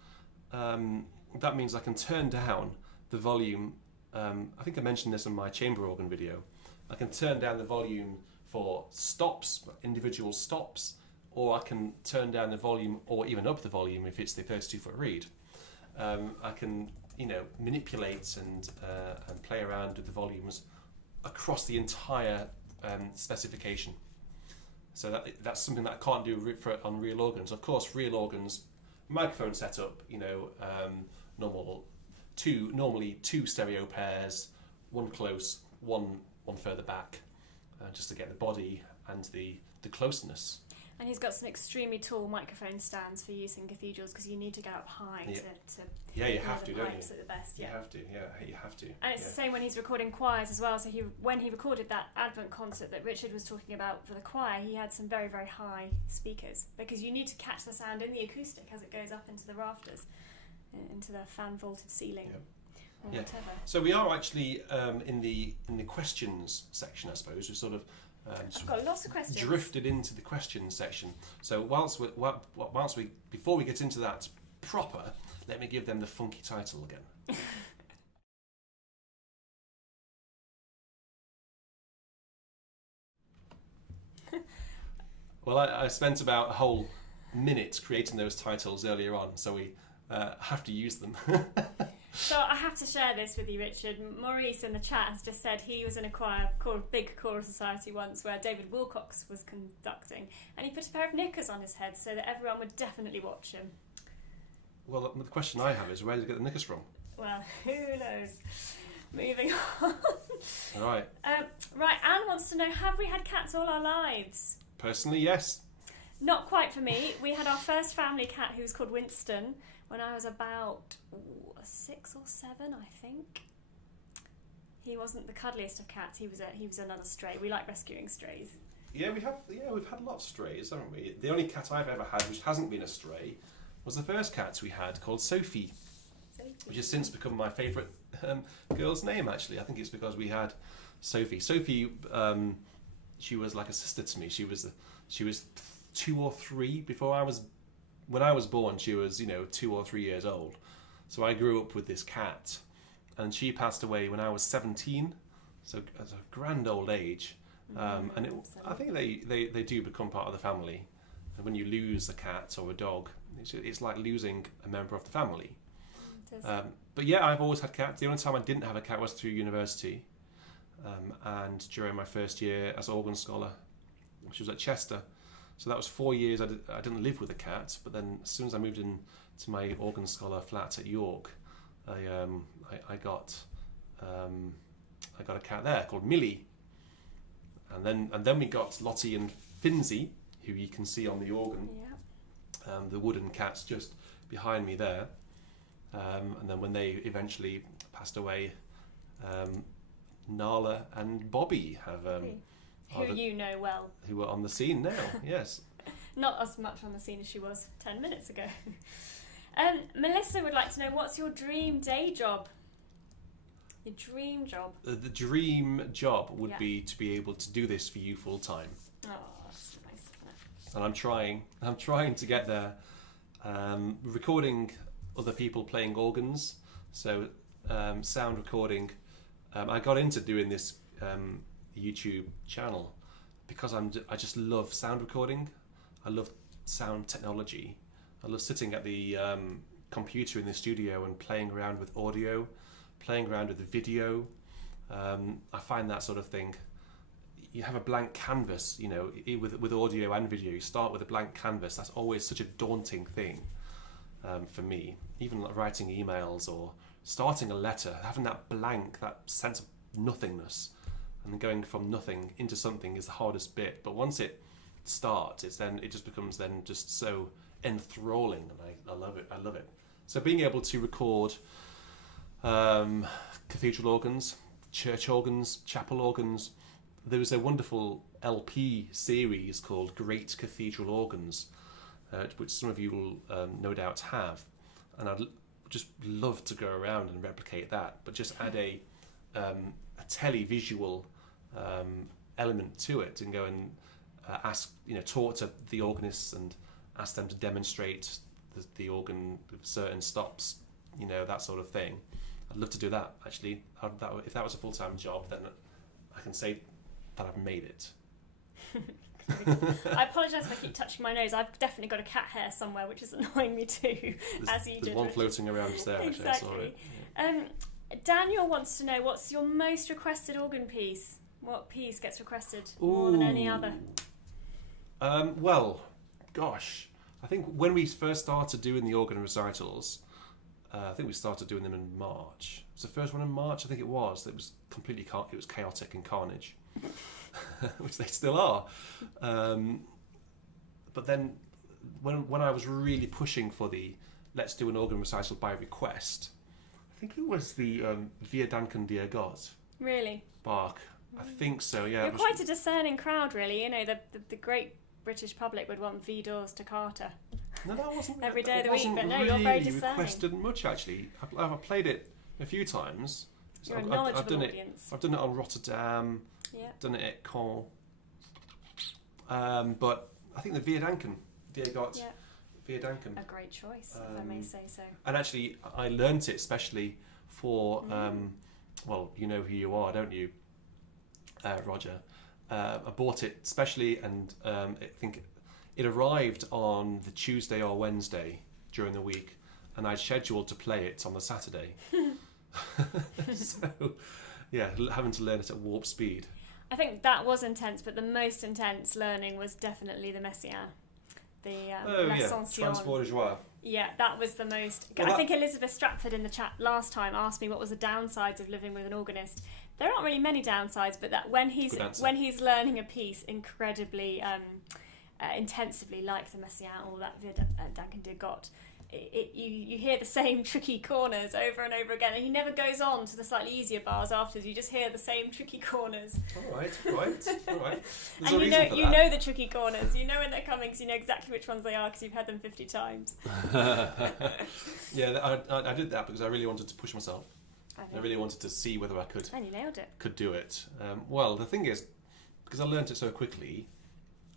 That means I can turn down the volume. I think I mentioned this in my chamber organ video. I can turn down the volume for stops, individual stops, or I can turn down the volume or even up the volume if it's the 32-foot reed. I can manipulate and play around with the volumes across the entire specification. So that's something that I can't do on real organs. Of course, real organs, microphone setup, normally two stereo pairs, one close, one further back, just to get the body and the closeness. And he's got some extremely tall microphone stands for use in cathedrals because you need to go up high to you have to, don't you? At the best, You have to. And it's the same when he's recording choirs as well. So when he recorded that Advent concert that Richard was talking about for the choir, he had some very, very high speakers because you need to catch the sound in the acoustic as it goes up into the rafters, into the fan-vaulted ceiling. Or whatever. So we are actually in the questions section, I suppose. We sort of I've got lots of questions. Drifted into the questions section. So before we get into that proper, let me give them the funky title again. Well, I spent about a whole minute creating those titles earlier on, so we have to use them. So I have to share this with you, Richard. Maurice in the chat has just said he was in a choir called Big Choral Society once where David Wilcox was conducting, and he put a pair of knickers on his head so that everyone would definitely watch him. Well, the question I have is, where did he get the knickers from? Well, who knows? Moving on. All right. Right, Anne wants to know, have we had cats all our lives? Personally, yes. Not quite for me. We had our first family cat who was called Winston when I was about 6 or 7, I think. He wasn't the cuddliest of cats. He was another stray. We like rescuing strays. Yeah, we've had lots of strays, haven't we? The only cat I've ever had which hasn't been a stray was the first cat we had, called Sophie, which has since become my favourite girl's name. Actually, I think it's because we had Sophie. Sophie, she was like a sister to me. She was 2 or 3 when I was born. She was 2 or 3 years old. So I grew up with this cat, and she passed away when I was 17. So at a grand old age, and I think they do become part of the family. And when you lose a cat or a dog, it's like losing a member of the family. But yeah, I've always had cats. The only time I didn't have a cat was through university, and during my first year as organ scholar, which was at Chester. So that was 4 years I didn't live with a cat. But then as soon as I moved in to my organ scholar flat at York, I got a cat there called Millie, and then we got Lottie and Finzi, who you can see on the organ. Yeah. the wooden cats just behind me there. And then when they eventually passed away, Nala and Bobby have who you know well, who are on the scene now. Yes, not as much on the scene as she was 10 minutes ago. Melissa would like to know, what's your dream day job? Your dream job? The dream job would be to be able to do this for you full time. Oh, that's nice, isn't it? And I'm trying to get there. Recording other people playing organs, so sound recording. I got into doing this YouTube channel because I just love sound recording. I love sound technology. I love sitting at the computer in the studio and playing around with audio, playing around with the video. I find that sort of thing. You have a blank canvas, you know, with audio and video. You start with a blank canvas. That's always such a daunting thing for me. Even like writing emails or starting a letter, having that blank, that sense of nothingness, and then going from nothing into something is the hardest bit. But once it starts, it just becomes then just so enthralling, and I love it. I love it. So being able to record cathedral organs, church organs, chapel organs. There was a wonderful LP series called Great Cathedral Organs, which some of you will no doubt have, and I'd just love to go around and replicate that, but just add a televisual element to it, and go and talk to the organists and ask them to demonstrate the organ with certain stops, that sort of thing. I'd love to do that, actually. If that was a full-time job, then I can say that I've made it. I apologise if I keep touching my nose. I've definitely got a cat hair somewhere, which is annoying me too. There's one floating around just there. Exactly. Actually, I saw it. Yeah. Daniel wants to know, what's your most requested organ piece? What piece gets requested more than any other? Well, gosh, I think when we first started doing the organ recitals, I think we started doing them in March. Was the first one in March? I think it was. It was completely it was chaotic and carnage, which they still are. But then, when I was really pushing for the let's do an organ recital by request, I think it was the Wir danken dir Gott. Really? Bach. I think so. Yeah. You're quite a discerning crowd, really. The great British public would want Vidor's Toccata. No, that wasn't every day of the week, but no, really you're very discerning. Requested much, actually. I've played it a few times. You're a knowledgeable audience. I've done it on Rotterdam. Yeah. Done it at Caen. But I think the Wir danken, Dear God, Wir danken. A great choice, if I may say so. And actually, I learnt it especially for, well, you know who you are, don't you, Roger? I bought it specially, and I think it arrived on the Tuesday or Wednesday during the week, and I scheduled to play it on the Saturday. So, yeah, having to learn it at warp speed. I think that was intense, but the most intense learning was definitely the Messiaen. L'Ascension. Transport de Joie. Yeah, that was the most... Well, I think Elizabeth Stratford in the chat last time asked me what was the downsides of living with an organist. There aren't really many downsides, but that when he's learning a piece incredibly intensively, like the Messiaen or that Wir danken dir Gott, you hear the same tricky corners over and over again, and he never goes on to the slightly easier bars afterwards. You just hear the same tricky corners. All right. And you know the tricky corners. You know when they're coming, because you know exactly which ones they are, because you've heard them 50 times. Yeah, I did that because I really wanted to push myself. I really wanted to see whether I could. And you nailed it. Could do it. Well, the thing is, because I learnt it so quickly,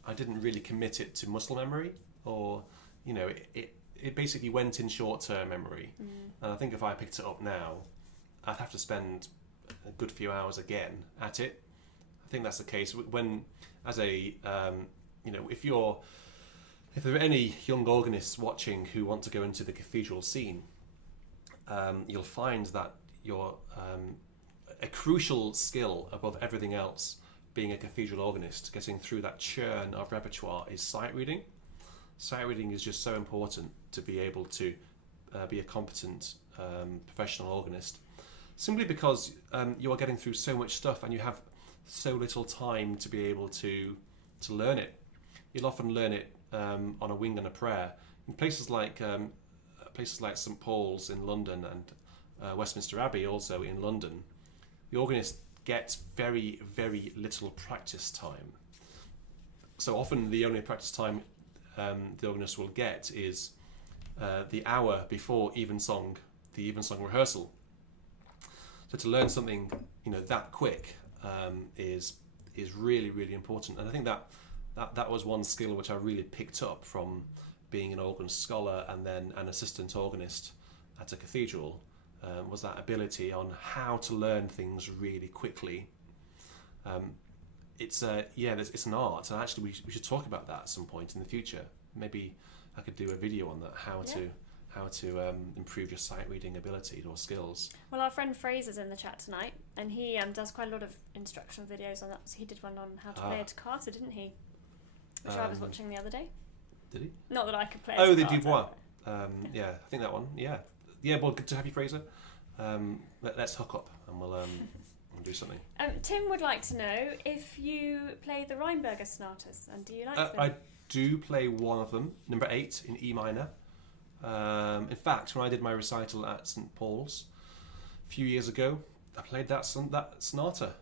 I didn't really commit it to muscle memory, or it basically went in short-term memory. And I think if I picked it up now, I'd have to spend a good few hours again at it. I think that's the case when, as a, if there are any young organists watching who want to go into the cathedral scene, you'll find that a crucial skill above everything else, being a cathedral organist, getting through that churn of repertoire, is sight reading. Sight reading is just so important to be able to be a competent professional organist, simply because you are getting through so much stuff and you have so little time to be able to learn it. You'll often learn it on a wing and a prayer. in places like St Paul's in London and Westminster Abbey also in London, the organist gets very, very little practice time. So often the only practice time the organist will get is the hour before the evensong rehearsal. So to learn something, that quick is really, really important. And I think that was one skill which I really picked up from being an organ scholar and then an assistant organist at a cathedral, was that ability on how to learn things really quickly. It's an art, and actually we should talk about that at some point in the future. Maybe I could do a video on that, how to improve your sight reading ability or skills. Well, our friend Fraser's in the chat tonight, and he does quite a lot of instructional videos on that. So he did one on how to play a toccata, didn't he? Which I was watching the other day. Did he? Not that I could play. Oh, the Dubois. Yeah, I think that one. Yeah. Well, good to have you, Fraser. Let's hook up and we'll do something. Tim would like to know if you play the Reinberger snartus, and do you like them? I do play one of them, number 8 in E minor. In fact, when I did my recital at St Paul's a few years ago, I played that sonata.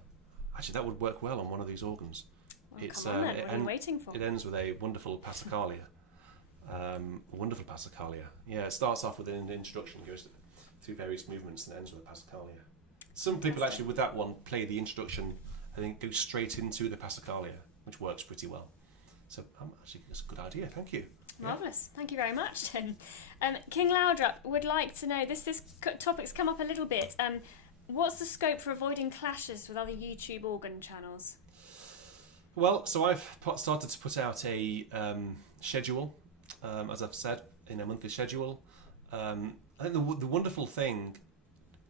Actually, that would work well on one of these organs. Well, come on then, what are you waiting for? It ends with a wonderful Passacaglia. Wonderful Passacaglia. Yeah, it starts off with an introduction, goes through various movements, and ends with a Passacaglia. Some people actually, with that one, play the introduction and then go straight into the Passacaglia, which works pretty well. So actually, it's a good idea. Thank you. Marvellous. Thank you very much, Tim. King Loudrup would like to know, this topic's come up a little bit. What's the scope for avoiding clashes with other YouTube organ channels? Well, so I've started to put out a schedule, as I've said, in a monthly schedule. I think the wonderful thing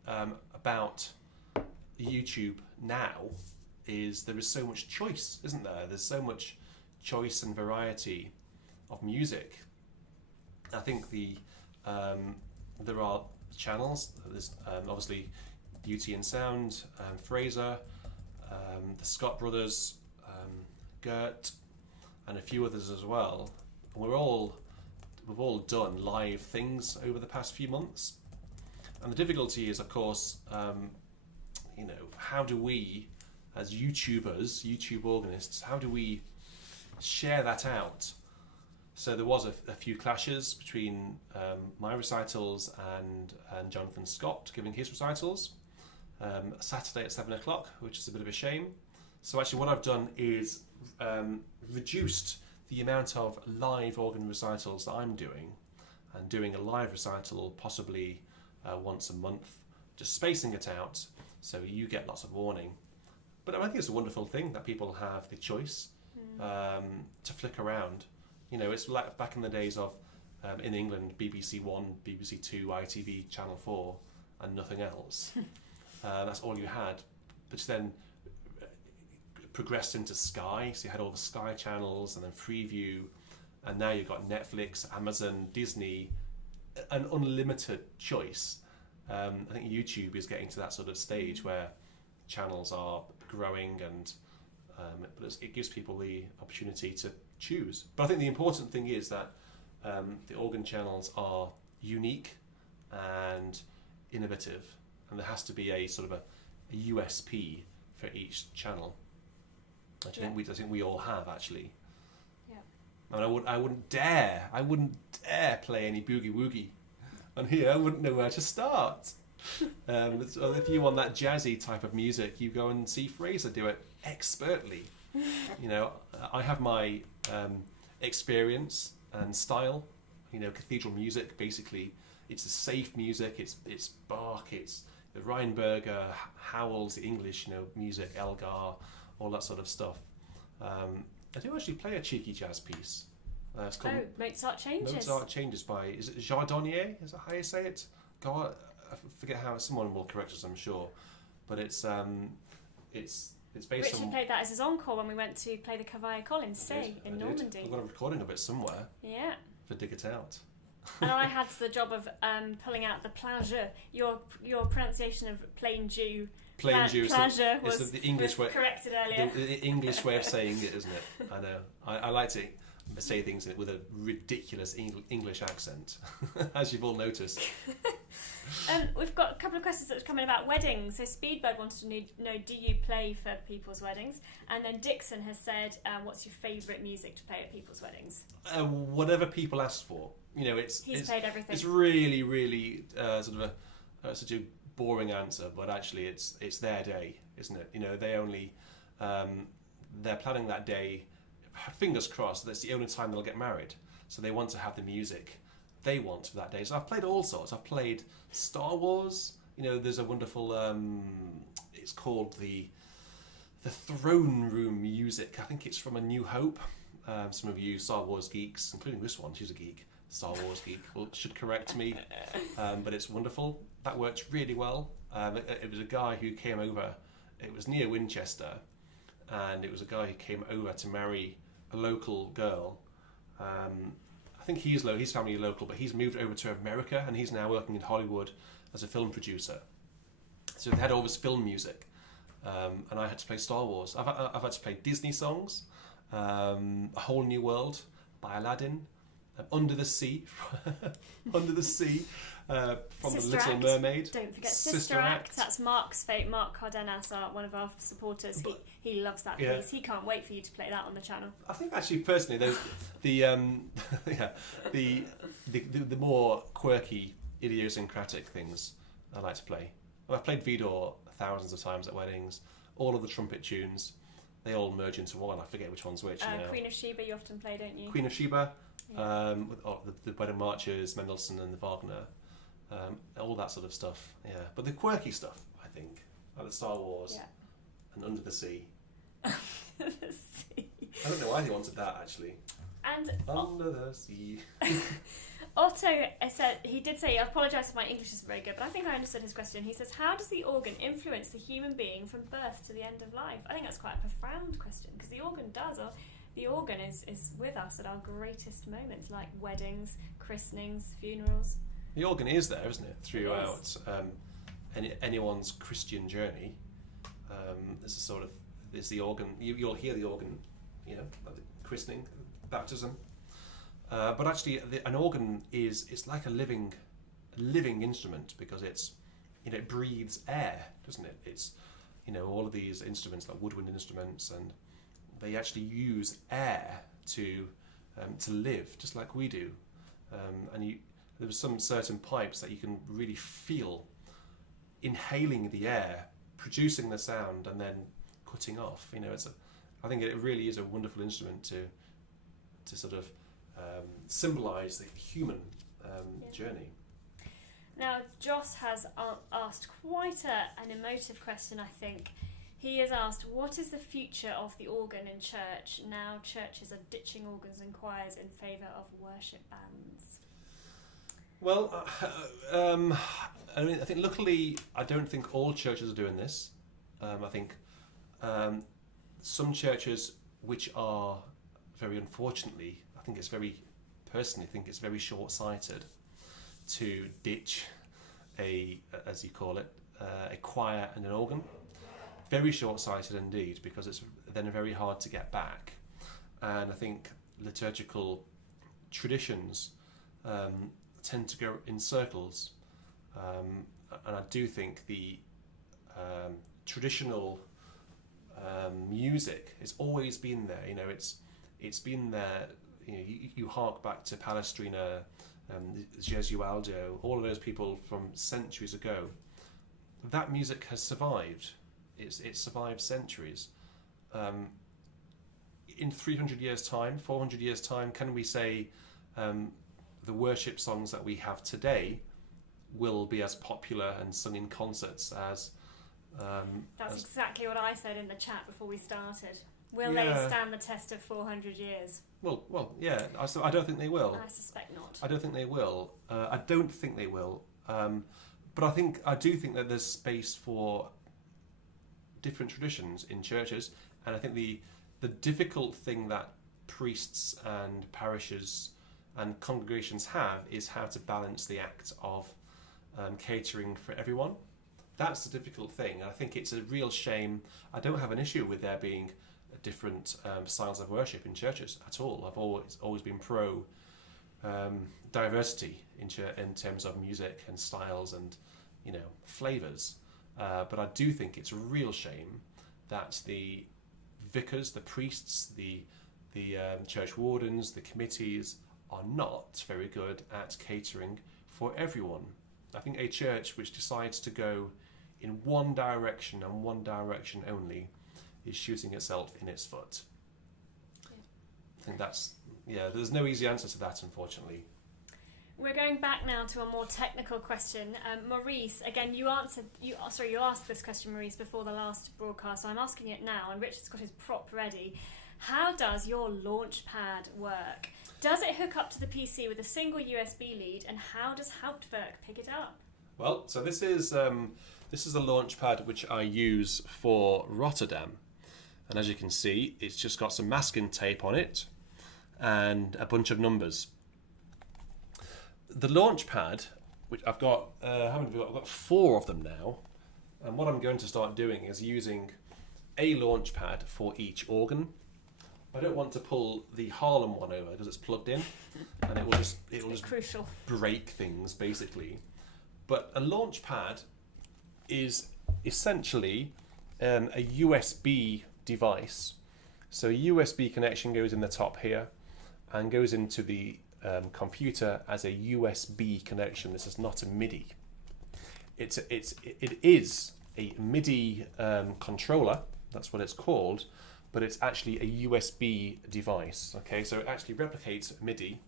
about YouTube now is there is so much choice, isn't there? There's so much choice and variety of music. I think there are channels. There's obviously Beauty and Sound, Fraser, the Scott brothers, Gert, and a few others as well. We've all done live things over the past few months, and the difficulty is, of course, how do we, as YouTubers, YouTube organists, how do we share that out? So there was a few clashes between my recitals and Jonathan Scott giving his recitals. Saturday at 7 o'clock, which is a bit of a shame. So actually what I've done is reduced the amount of live organ recitals that I'm doing, and doing a live recital possibly once a month, just spacing it out so you get lots of warning. But I think it's a wonderful thing that people have the choice to flick around. It's like back in the days of, in England, BBC One, BBC Two, ITV, Channel 4, and nothing else. That's all you had. But then progressed into Sky, so you had all the Sky channels, and then Freeview, and now you've got Netflix, Amazon, Disney, an unlimited choice. I think YouTube is getting to that sort of stage where channels are growing, and but it gives people the opportunity to choose. But I think the important thing is that the organ channels are unique and innovative, and there has to be a sort of a USP for each channel, which I think we all have actually. Yeah. I mean, I wouldn't dare play any boogie woogie on here. I wouldn't know where to start. So if you want that jazzy type of music, you go and see Fraser do it expertly. I have my experience and style. Cathedral music, basically, it's the safe music. It's Bach, it's the Reinberger, Howells, the English, music, Elgar, all that sort of stuff. I do actually play a cheeky jazz piece. It's called Mozart Changes. Mozart Changes by, is it Jardinier? Is that how you say it? God, I forget how. Someone will correct us, I'm sure. But it's based Richard on. played that as his encore when we went to play the Cavaille Collins in Normandy. I've got a recording of it somewhere. Yeah. To dig it out. And I had the job of pulling out the plein jeu. Your pronunciation of plain Jew. Plain Jew. Pleasure was the English way. Corrected earlier. The English way of saying it, isn't it? I know. I like to say things with a ridiculous English accent, as you've all noticed. We've got a couple of questions that are coming about weddings. So Speedbird wanted to know, do you play for people's weddings? And then Dixon has said, what's your favourite music to play at people's weddings? Whatever people ask for. He's played everything. It's really, really sort of such a boring answer, but actually it's their day, isn't it? They only they're planning that day. Fingers crossed, that's the only time they'll get married. So they want to have the music they want for that day. So I've played all sorts. I've played Star Wars. There's a wonderful. It's called the Throne Room music. I think it's from A New Hope. Some of you Star Wars geeks, including this one, she's a geek. Star Wars geek should correct me, but it's wonderful. That works really well. It was a guy who came over. It was near Winchester, and it was a guy who came over to marry a local girl. I think his family is local, but he's moved over to America, and he's now working in Hollywood as a film producer. So they had all this film music, and I had to play Star Wars. I've had to play Disney songs, A Whole New World by Aladdin, Under the Sea, Under the Sea, from Sister The Little Act. Mermaid. Don't forget Sister Act. That's Mark's fate. Mark Cardenas, one of our supporters. He loves that piece. He can't wait for you to play that on the channel. I think actually, personally, the more quirky, idiosyncratic things I like to play. I've played Vidor thousands of times at weddings. All of the trumpet tunes, they all merge into one. I forget which one's which now. Queen of Sheba you often play, don't you? Queen of Sheba, Yeah. the wedding marches, Mendelssohn and the Wagner, all that sort of stuff. Yeah, but the quirky stuff, I think, like the Star Wars and Under the Sea. The sea. I don't know why they wanted that actually. And Under the Sea. Otto did say, I apologise if my English isn't very good, but I think I understood his question. He says, how does the organ influence the human being from birth to the end of life? I think that's quite a profound question, because the organ does. The organ is with us at our greatest moments, like weddings, christenings, funerals. The organ is there, isn't it, throughout anyone's Christian journey. There's the organ. You'll hear the organ, at the christening, baptism. But actually, an organ it's like a living instrument, because it breathes air, doesn't it? It's all of these instruments like woodwind instruments, and they actually use air to live, just like we do. There's some certain pipes that you can really feel inhaling the air, producing the sound, and then cutting off. I think it really is a wonderful instrument to sort of symbolise the human journey. Now, Joss has asked quite an emotive question, I think. He has asked, what is the future of the organ in church? Now churches are ditching organs and choirs in favour of worship bands. Well, I think luckily, I don't think all churches are doing this. I think some churches, which are very unfortunately, personally think it's very short-sighted to ditch as you call it, a choir and an organ. Very short-sighted indeed, because it's then very hard to get back. And I think liturgical traditions tend to go in circles. And I do think the traditional music has always been there. It's been there. You hark back to Palestrina, Gesualdo, all of those people from centuries ago. That music has survived. It's survived centuries. In 300 years' time, 400 years' time, can we say the worship songs that we have today will be as popular and sung in concerts as... That's exactly what I said in the chat before we started. Will they stand the test of 400 years? Well, yeah. I don't think they will. I suspect not. I don't think they will. But I do think that there's space for different traditions in churches, and I think the difficult thing that priests and parishes and congregations have is how to balance the act of catering for everyone. That's the difficult thing. I think it's a real shame. I don't have an issue with there being different styles of worship in churches at all. I've always been pro diversity in terms of music and styles and flavours. But I do think it's a real shame that the vicars, the priests, the church wardens, the committees are not very good at catering for everyone. I think a church which decides to go in one direction and one direction only is shooting itself in its foot. I think there's no easy answer to that, unfortunately. We're going back now to a more technical question. Maurice, again, you asked this question, Maurice, before the last broadcast, so I'm asking it now, and Richard's got his prop ready. How does your launch pad work? Does it hook up to the PC with a single USB lead, and how does Hauptwerk pick it up? Well, so this is a launch pad which I use for Rotterdam, and as you can see, it's just got some masking tape on it and a bunch of numbers. The launch pad, which I've got, how many have I got? I've got 4 of them now, and what I'm going to start doing is using a launch pad for each organ. I don't want to pull the Harlem one over because it's plugged in, and it will just crucial. Break things basically. But a launch pad is essentially a USB device. So a USB connection goes in the top here and goes into the computer as a USB connection. This is not a MIDI. It is a MIDI controller. That's what it's called, but it's actually a USB device. Okay, so it actually replicates MIDI,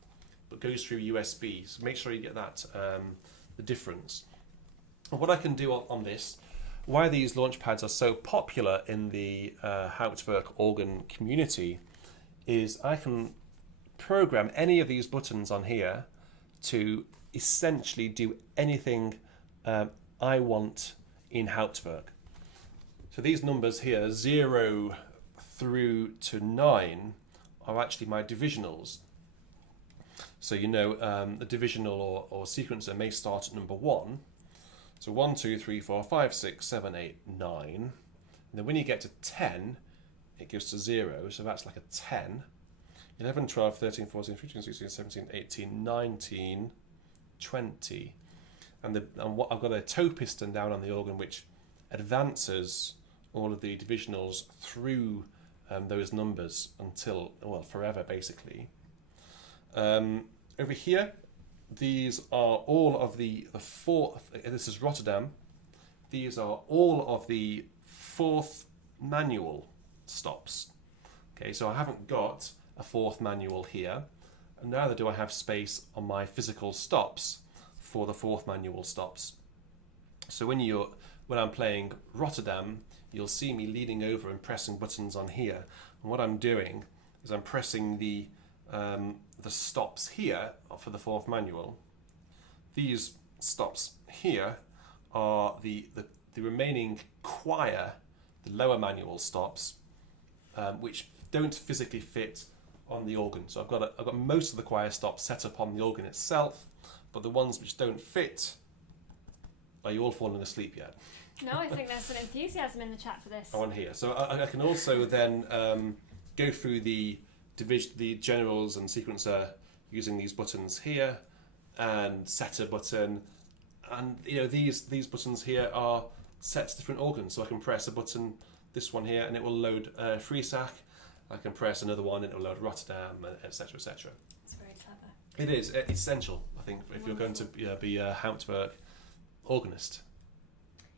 but goes through USB. So make sure you get that the difference. And what I can do on this, why these launch pads are so popular in the Hauptwerk organ community, is I can program any of these buttons on here to essentially do anything I want in Hauptwerk. So these numbers here, 0 through to 9, are actually my divisionals. So the divisional or sequencer may start at number 1. So 1, 2, 3, 4, 5, 6, 7, 8, 9. And then when you get to 10, it goes to 0. So that's like a 10. 11, 12, 13, 14, 15, 16, 17, 18, 19, 20. And I've got a toe piston down on the organ which advances all of the divisionals through those numbers until, forever basically. Over here, these are all of the fourth, this is Rotterdam, these are all of the 4th manual stops. Okay, so I haven't got a 4th manual here, and neither do I have space on my physical stops for the 4th manual stops. So when I'm playing Rotterdam, you'll see me leaning over and pressing buttons on here, and what I'm doing is I'm pressing the stops here for the 4th manual. These stops here are the remaining choir, the lower manual stops, which don't physically fit on the organ. So I've got most of the choir stops set up on the organ itself, but the ones which don't fit, are you all falling asleep yet? No, I think there's some enthusiasm in the chat for this. On here. So I can also then go through the generals and sequencer using these buttons here, and setter button, and these buttons here are set to different organs. So I can press a button, this one here, and it will load Friesach. I can press another one and it will load Rotterdam, etc., etc. It's very clever. It is essential, I think, if you're going to be a Hauptwerk organist.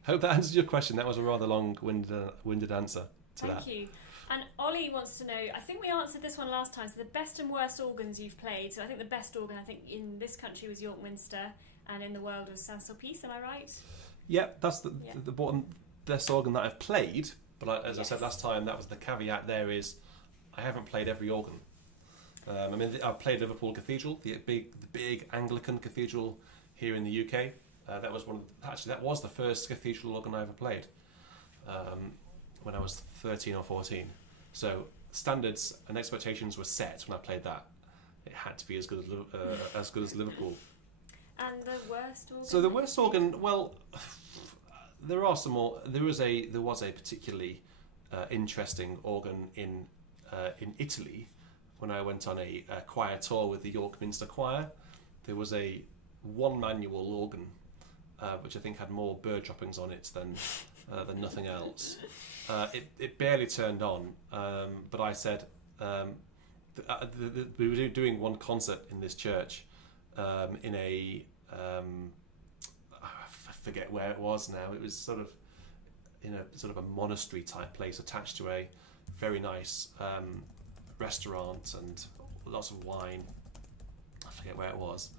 Hope that answers your question. That was a rather long-winded answer to that. Thank you. And Ollie wants to know, I think we answered this one last time, so the best and worst organs you've played. So I think the best organ, in this country was York Minster, and in the world was Saint-Sulpice, am I right? Yep, that's the best organ that I've played, but as I said last time, that was the caveat there is, I haven't played every organ. I've played Liverpool Cathedral, the big Anglican cathedral here in the UK. That was the first cathedral organ I ever played when I was 13 or 14. So standards and expectations were set when I played that. It had to be as good as Liverpool. And the worst organ? So the worst organ, well, there was a particularly interesting organ in Italy when I went on a choir tour with the York Minster Choir. There was a one manual organ which I think had more bird droppings on it than nothing else. It barely turned on, but I said we were doing one concert in this church in a I forget where it was now. It was sort of in a sort of a monastery type place attached to a very nice restaurant and lots of wine. I forget where it was.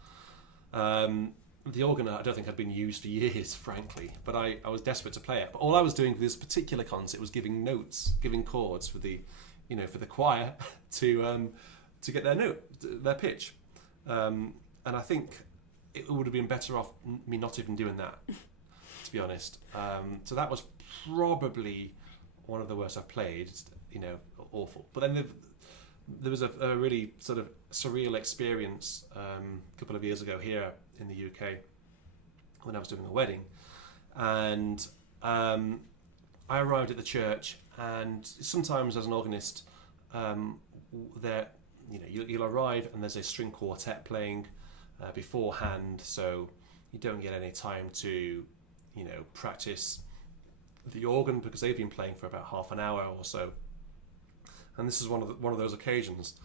The organ I don't think had been used for years, frankly, but I was desperate to play it. But all I was doing for this particular concert was giving notes, giving chords for the choir to get their pitch. And I think it would have been better off me not even doing that, to be honest. So that was probably one of the worst I've played. Awful. But then there was a really sort of surreal experience a couple of years ago here in the UK when I was doing a wedding, and I arrived at the church, and sometimes as an organist, you'll arrive and there's a string quartet playing beforehand, so you don't get any time to practice the organ because they've been playing for about half an hour or so. And this is one of those occasions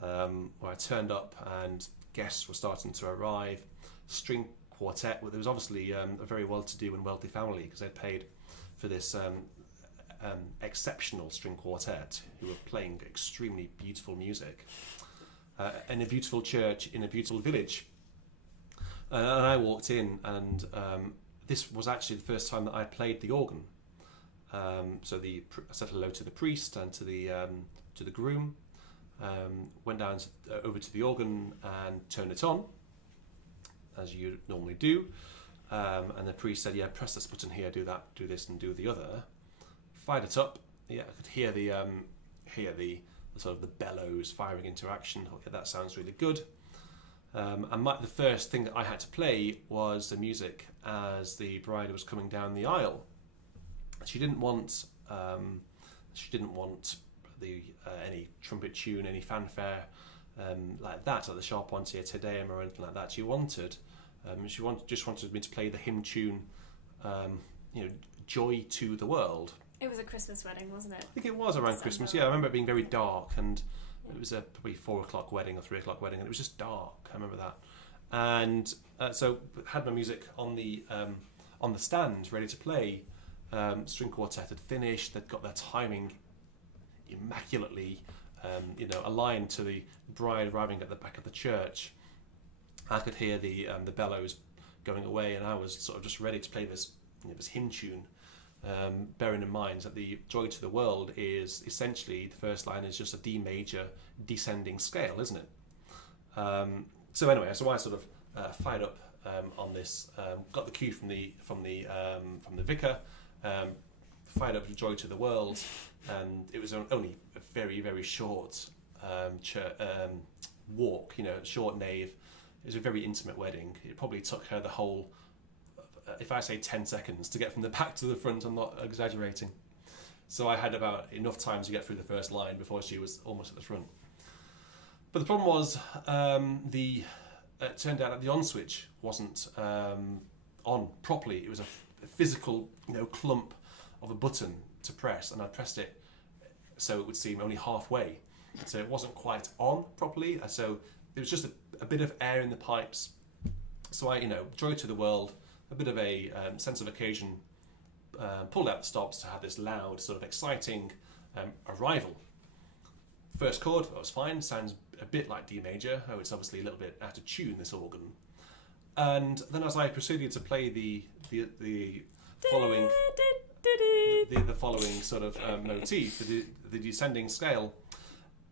where I turned up and guests were starting to arrive. String quartet. Well, there was obviously a very well-to-do and wealthy family because they'd paid for this exceptional string quartet who were playing extremely beautiful music in a beautiful church in a beautiful village. And I walked in, and this was actually the first time that I played the organ. So I said hello to the priest and to the groom. Went down over to the organ and turned it on, as you normally do. And the priest said, "Yeah, press this button here, do that, do this, and do the other." Fired it up. Yeah, I could hear the sort of the bellows firing into action. Oh, yeah, that sounds really good. And the first thing that I had to play was the music as the bride was coming down the aisle. She didn't want the any trumpet tune, any fanfare like that, like the Charpentier Te Deum or anything like that. She just wanted me to play the hymn tune, "Joy to the World." It was a Christmas wedding, wasn't it? I think it was around December. Christmas. Yeah, I remember it being very dark, and it was a probably 4:00 wedding or 3:00 wedding, and it was just dark. I remember that, and so had my music on the stand ready to play. String quartet had finished. They'd got their timing immaculately, aligned to the bride arriving at the back of the church. I could hear the bellows going away, and I was sort of just ready to play this hymn tune. Bearing in mind that the Joy to the World is essentially, the first line is just a D major descending scale, isn't it? So anyway, so I sort of fired up on this, got the cue from the vicar, fired up Joy to the World, and it was only a very, very short walk, short nave. It was a very intimate wedding. It probably took her the whole, if I say 10 seconds to get from the back to the front, I'm not exaggerating. So I had about enough time to get through the first line before she was almost at the front. But the problem was it turned out that the on switch wasn't on properly. It was a physical clump of a button to press, and I pressed it so it would seem only halfway. So it wasn't quite on properly. So there was just a bit of air in the pipes. So I, Joy to the World, a bit of a sense of occasion, pulled out the stops to have this loud, sort of exciting arrival. First chord, that was fine, sounds a bit like D major. Oh, it's obviously a little bit out of tune, this organ. And then as I proceeded to play the following the following sort of motif, the descending scale,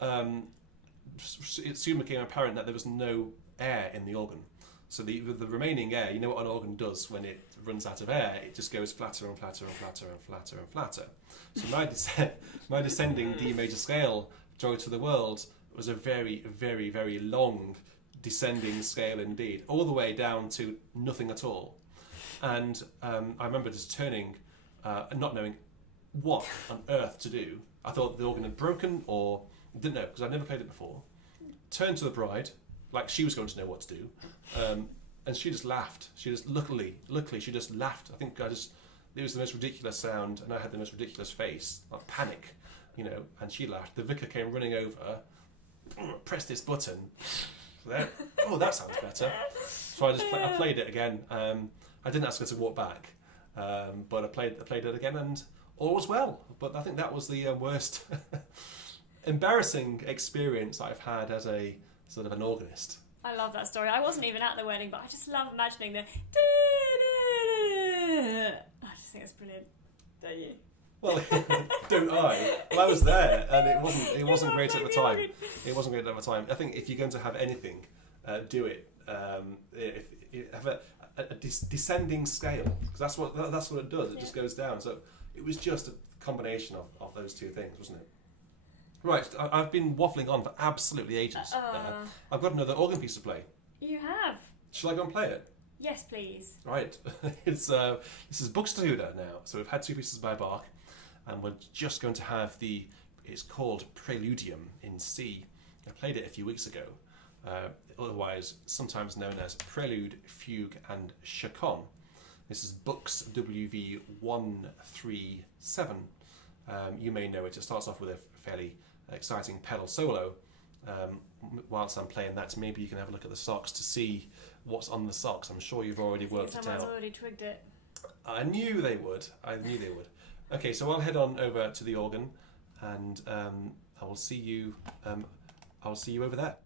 it soon became apparent that there was no air in the organ. So the remaining air, you know what an organ does when it runs out of air? It just goes flatter and flatter and flatter and flatter and flatter. So my descending D major scale, Joy to the World, was a very, very, very long descending scale indeed, all the way down to nothing at all. And I remember just turning, not knowing what on earth to do. I thought the organ had broken, or didn't know because I'd never played it before. Turned to the bride, like she was going to know what to do, and she just laughed. She just luckily she just laughed. I think it was the most ridiculous sound, and I had the most ridiculous face, like panic, and she laughed. The vicar came running over, pressed this button. There, oh, that sounds better. So I played it again. I didn't ask her to walk back, but I played it again, and all was well. But I think that was the worst embarrassing experience I've had as a sort of an organist. I love that story. I wasn't even at the wedding, but I just love imagining the. I just think it's brilliant. Don't you? Well, don't I? Well, I was there, and it wasn't great at the time. It wasn't great at the time. I think if you're going to have anything, do it. If you have a descending scale, because that's what it does. It just goes down. So it was just a combination of those two things, wasn't it? Right, I've been waffling on for absolutely ages. I've got another organ piece to play. You have. Shall I go and play it? Yes, please. Right, this is Buxtehude now. So we've had two pieces by Bach, and we're just going to have it's called Preludium in C. I played it a few weeks ago, otherwise sometimes known as Prelude, Fugue and Chaconne. This is Bux WV 137. You may know it. It starts off with a fairly exciting pedal solo. Whilst I'm playing that, maybe you can have a look at the socks to see what's on the socks. I'm sure you've already worked it out. Someone's already twigged it. I knew they would. Okay, so I'll head on over to the organ, and I will see you. I'll see you over there.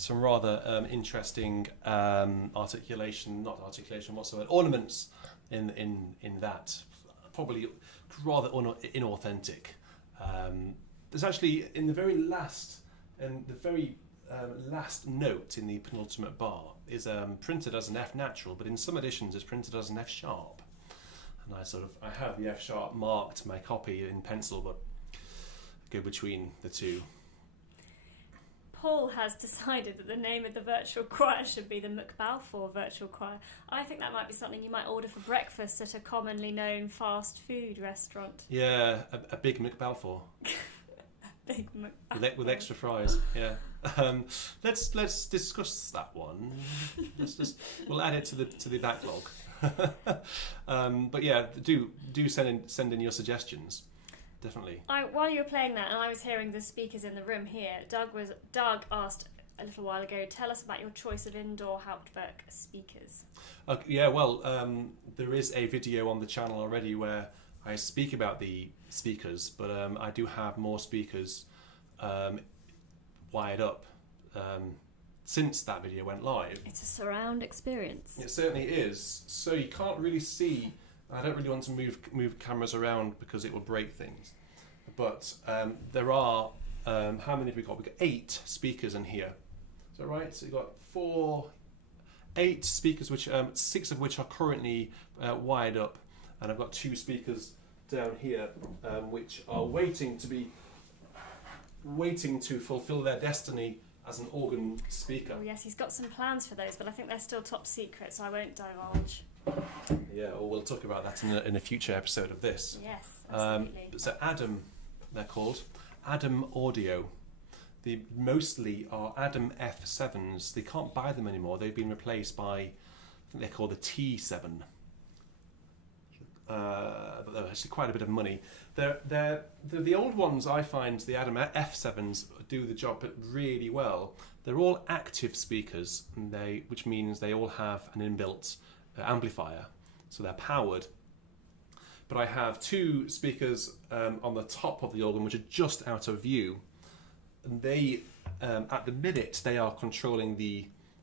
some rather interesting ornaments in that. Probably rather inauthentic. There's actually in the very last note in the penultimate bar is printed as an F natural, but in some editions it's printed as an F sharp. And I have the F sharp marked my copy in pencil, but go between the two. Paul has decided that the name of the virtual choir should be the McBalfour Virtual Choir. I think that might be something you might order for breakfast at a commonly known fast food restaurant. Yeah, a big McBalfour. Big McBalfour. With extra fries, yeah. Let's discuss that one. We'll add it to the backlog. But yeah, do send in your suggestions. Definitely. While you were playing that, and I was hearing the speakers in the room here, Doug asked a little while ago, tell us about your choice of indoor Hauptwerk speakers. Yeah, well, there is a video on the channel already where I speak about the speakers, but I do have more speakers wired up since that video went live. It's a surround experience. It certainly is. So you can't really see. I don't really want to move cameras around because it will break things. But there are, how many have we got? We've got 8 speakers in here. Is that right? So you've got 8 speakers, which 6 of which are currently wired up. And I've got 2 speakers down here, which are waiting to fulfill their destiny as an organ speaker. Oh yes, he's got some plans for those, but I think they're still top secret, so I won't divulge. Yeah, or we'll talk about that in a future episode of this. Yes, absolutely. So Adam, they're called Adam Audio. They mostly are Adam F7s. They can't buy them anymore. They've been replaced by, I think they're called the T7. But they're actually quite a bit of money. They're the old ones. I find the Adam F7s do the job really well. They're all active speakers, which means they all have an inbuilt amplifier, so they're powered. But I have 2 speakers on the top of the organ which are just out of view, and they at the minute they are controlling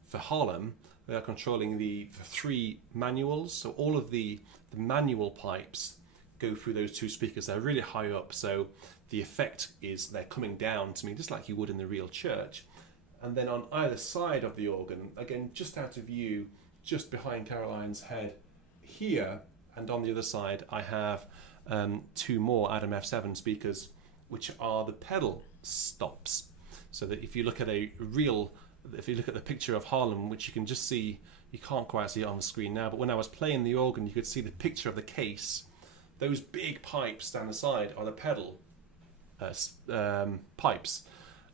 for Harlem they are controlling the 3 manuals, so all of the manual pipes go through those 2 speakers. They're really high up, so the effect is they're coming down to me just like you would in the real church. And then on either side of the organ, again just out of view, just behind Caroline's head here, and on the other side I have 2 more Adam F7 speakers, which are the pedal stops. So that if you look at the picture of Harlem, which you can just see, you can't quite see it on the screen now, but when I was playing the organ you could see the picture of the case. Those big pipes down the side are the pedal pipes,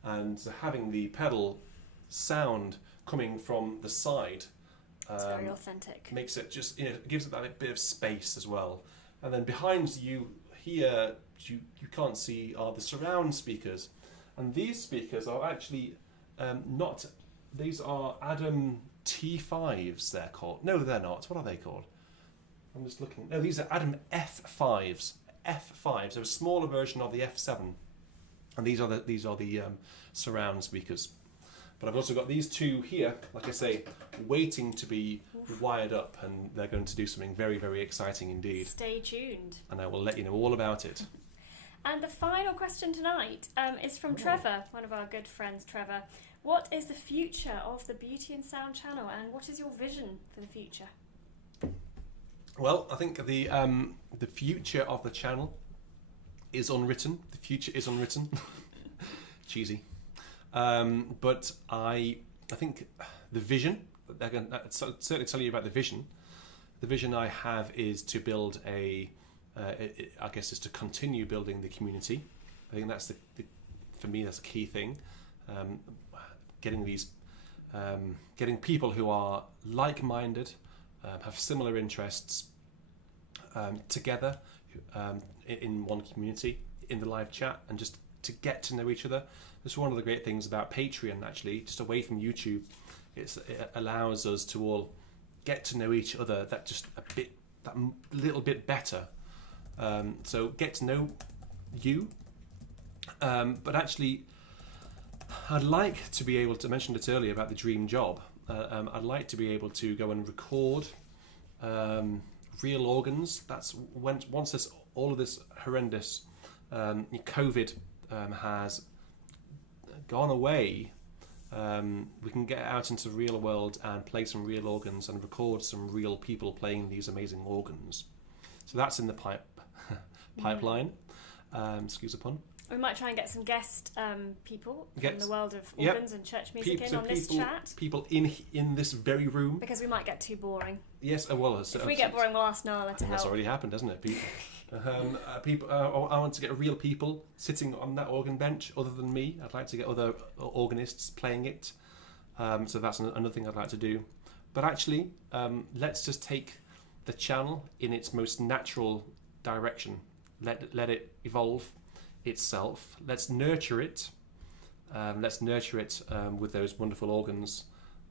and having the pedal sound coming from the side, it's very authentic. Makes it just, it gives it that bit of space as well. And then behind you here, you can't see, are the surround speakers. And these speakers are actually not, these are Adam T5s they're called. No, they're not. What are they called? I'm just looking. No, these are Adam F5s. F5s. They're a smaller version of the F7. And these are the surround speakers. But I've also got these 2 here, like I say, waiting to be wired up, and they're going to do something very, very exciting indeed. Stay tuned. And I will let you know all about it. And the final question tonight is from Trevor, one of our good friends, Trevor. What is the future of the Beauty and Sound channel, and what is your vision for the future? Well, I think the future of the channel is unwritten. The future is unwritten. Cheesy. But I think the vision, I can certainly tell you about the vision. The vision I have is to build I guess is to continue building the community. I think that's for me, that's a key thing. Getting people who are like-minded, have similar interests together in one community, in the live chat, and just to get to know each other. That's one of the great things about Patreon, actually, just away from YouTube. It allows us to all get to know each other that little bit better. So get to know you, but actually I'd like to be able to mention it earlier about the dream job. I'd like to be able to go and record real organs. That's once all of this horrendous COVID has gone away. We can get out into the real world and play some real organs and record some real people playing these amazing organs. So that's in the pipeline. Excuse the pun. We might try and get some guest people from the world of organs and church music on this chat. People in this very room. Because we might get too boring. Yes, well... If we get boring, we'll ask Nala to help. That's already happened, hasn't it? People, I want to get real people sitting on that organ bench other than me. I'd like to get other organists playing it. So that's another thing I'd like to do. But actually, let's just take the channel in its most natural direction. Let it evolve itself. Let's nurture it. With those wonderful organs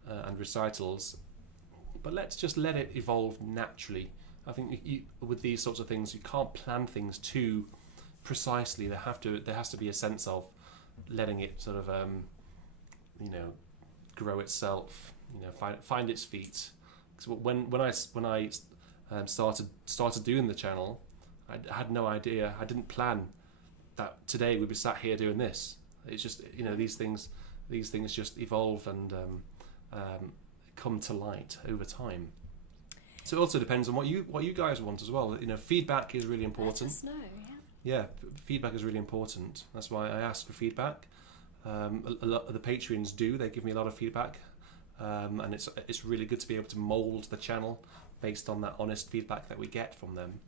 and recitals. But let's just let it evolve naturally. I think with these sorts of things, you can't plan things too precisely. There has to be a sense of letting it sort of, grow itself. Find its feet. Because when I started doing the channel, I had no idea. I didn't plan that today we'd be sat here doing this. It's just these things just evolve and come to light over time. So it also depends on what you guys want as well. Feedback is really important. Let us know, yeah, feedback is really important. That's why I ask for feedback. A lot of the Patreons do. They give me a lot of feedback, and it's really good to be able to mould the channel based on that honest feedback that we get from them.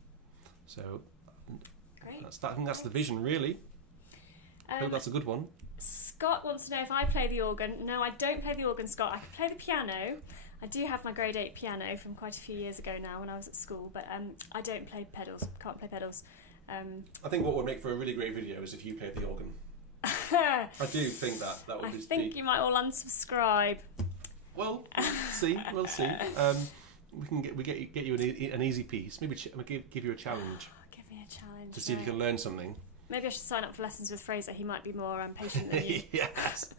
So great. I think that's the vision, really. I hope that's a good one. Scott wants to know if I play the organ. No, I don't play the organ, Scott. I can play the piano. I do have my grade 8 piano from quite a few years ago now when I was at school, but I don't play pedals. Can't play pedals. I think what would make for a really great video is if you played the organ. I do think that would be. I think you might all unsubscribe. Well, we'll see. We get you an easy piece. Maybe give you a challenge. Give me a challenge to see if you can learn something. Maybe I should sign up for lessons with Fraser. He might be more patient than you. Yes.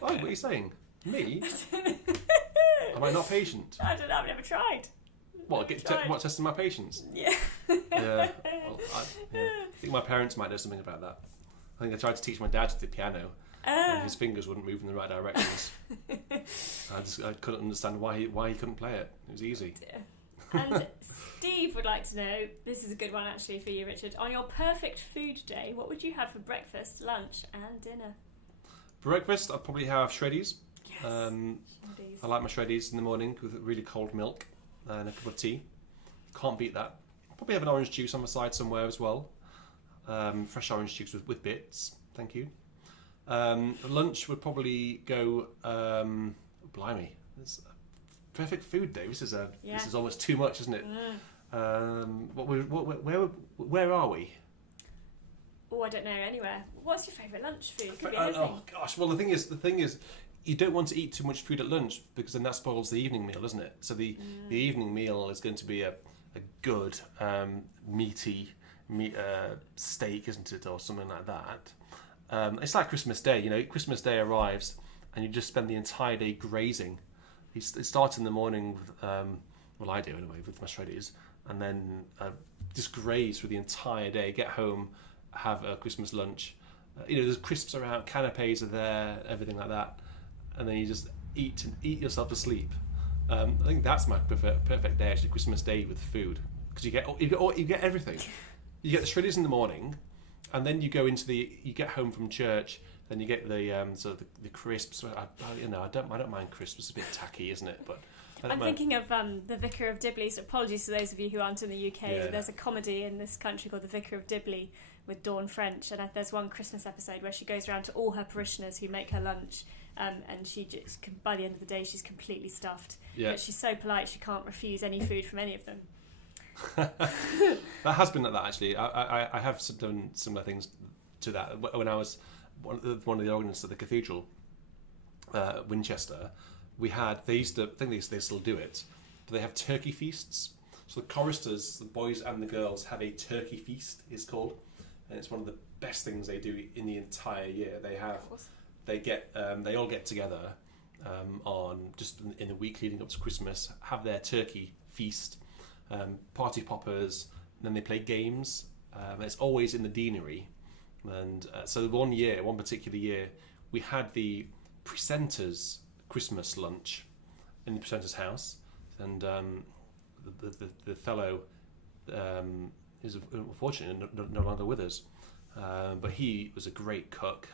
Oh, what are you saying? Me? Am I not patient? I don't know. I've never tried. What? Testing my patience? Yeah. Yeah. Well, I think my parents might know something about that. I think I tried to teach my dad the piano, and his fingers wouldn't move in the right directions. I couldn't understand why he couldn't play it. It was easy. And Steve would like to know, this is a good one actually for you, Richard. On your perfect food day, what would you have for breakfast, lunch and dinner? Breakfast, I'd probably have shreddies. Yes, I like my shreddies in the morning with really cold milk and a cup of tea. Can't beat that. Probably have an orange juice on the side somewhere as well. Fresh orange juice with bits. Thank you. Lunch would probably go... blimey. It's a perfect food day. This is almost too much, isn't it? Where are we? Oh, I don't know. Anywhere. What's your favourite lunch food? Could be anything. Oh gosh. Well, the thing is, you don't want to eat too much food at lunch because then that spoils the evening meal, doesn't it? So the evening meal is going to be a good meaty steak, isn't it, or something like that. It's like Christmas Day. Christmas Day arrives and you just spend the entire day grazing. It starts in the morning with, well, I do anyway, with my shreddies, and then just graze for the entire day. Get home, have a Christmas lunch. There's crisps around, canapes are there, everything like that, and then you just eat yourself to sleep. I think that's my perfect day, actually, Christmas Day with food, because you get everything. You get the shreddies in the morning, and then you get home from church. Then you get the sort of the crisps. I don't mind crisps. It's a bit tacky, isn't it? But I'm thinking of The Vicar of Dibley. So apologies to those of you who aren't in the UK. Yeah. There's a comedy in this country called The Vicar of Dibley with Dawn French, and there's one Christmas episode where she goes around to all her parishioners who make her lunch, and she just, by the end of the day, she's completely stuffed. Yeah. But she's so polite she can't refuse any food from any of them. That has been like that, actually. I have done similar things to that when I was one of the organists at the cathedral, Winchester. They used to, I think they still do it, but they have turkey feasts. So the choristers, the boys and the girls, have a turkey feast, it's called, and it's one of the best things they do in the entire year. They have they all get together on just in the week leading up to Christmas, have their turkey feast, party poppers, and then they play games. It's always in the deanery, and so one particular year, we had the precentor's Christmas lunch in the precentor's house, and the fellow is unfortunately no longer with us, but he was a great cook.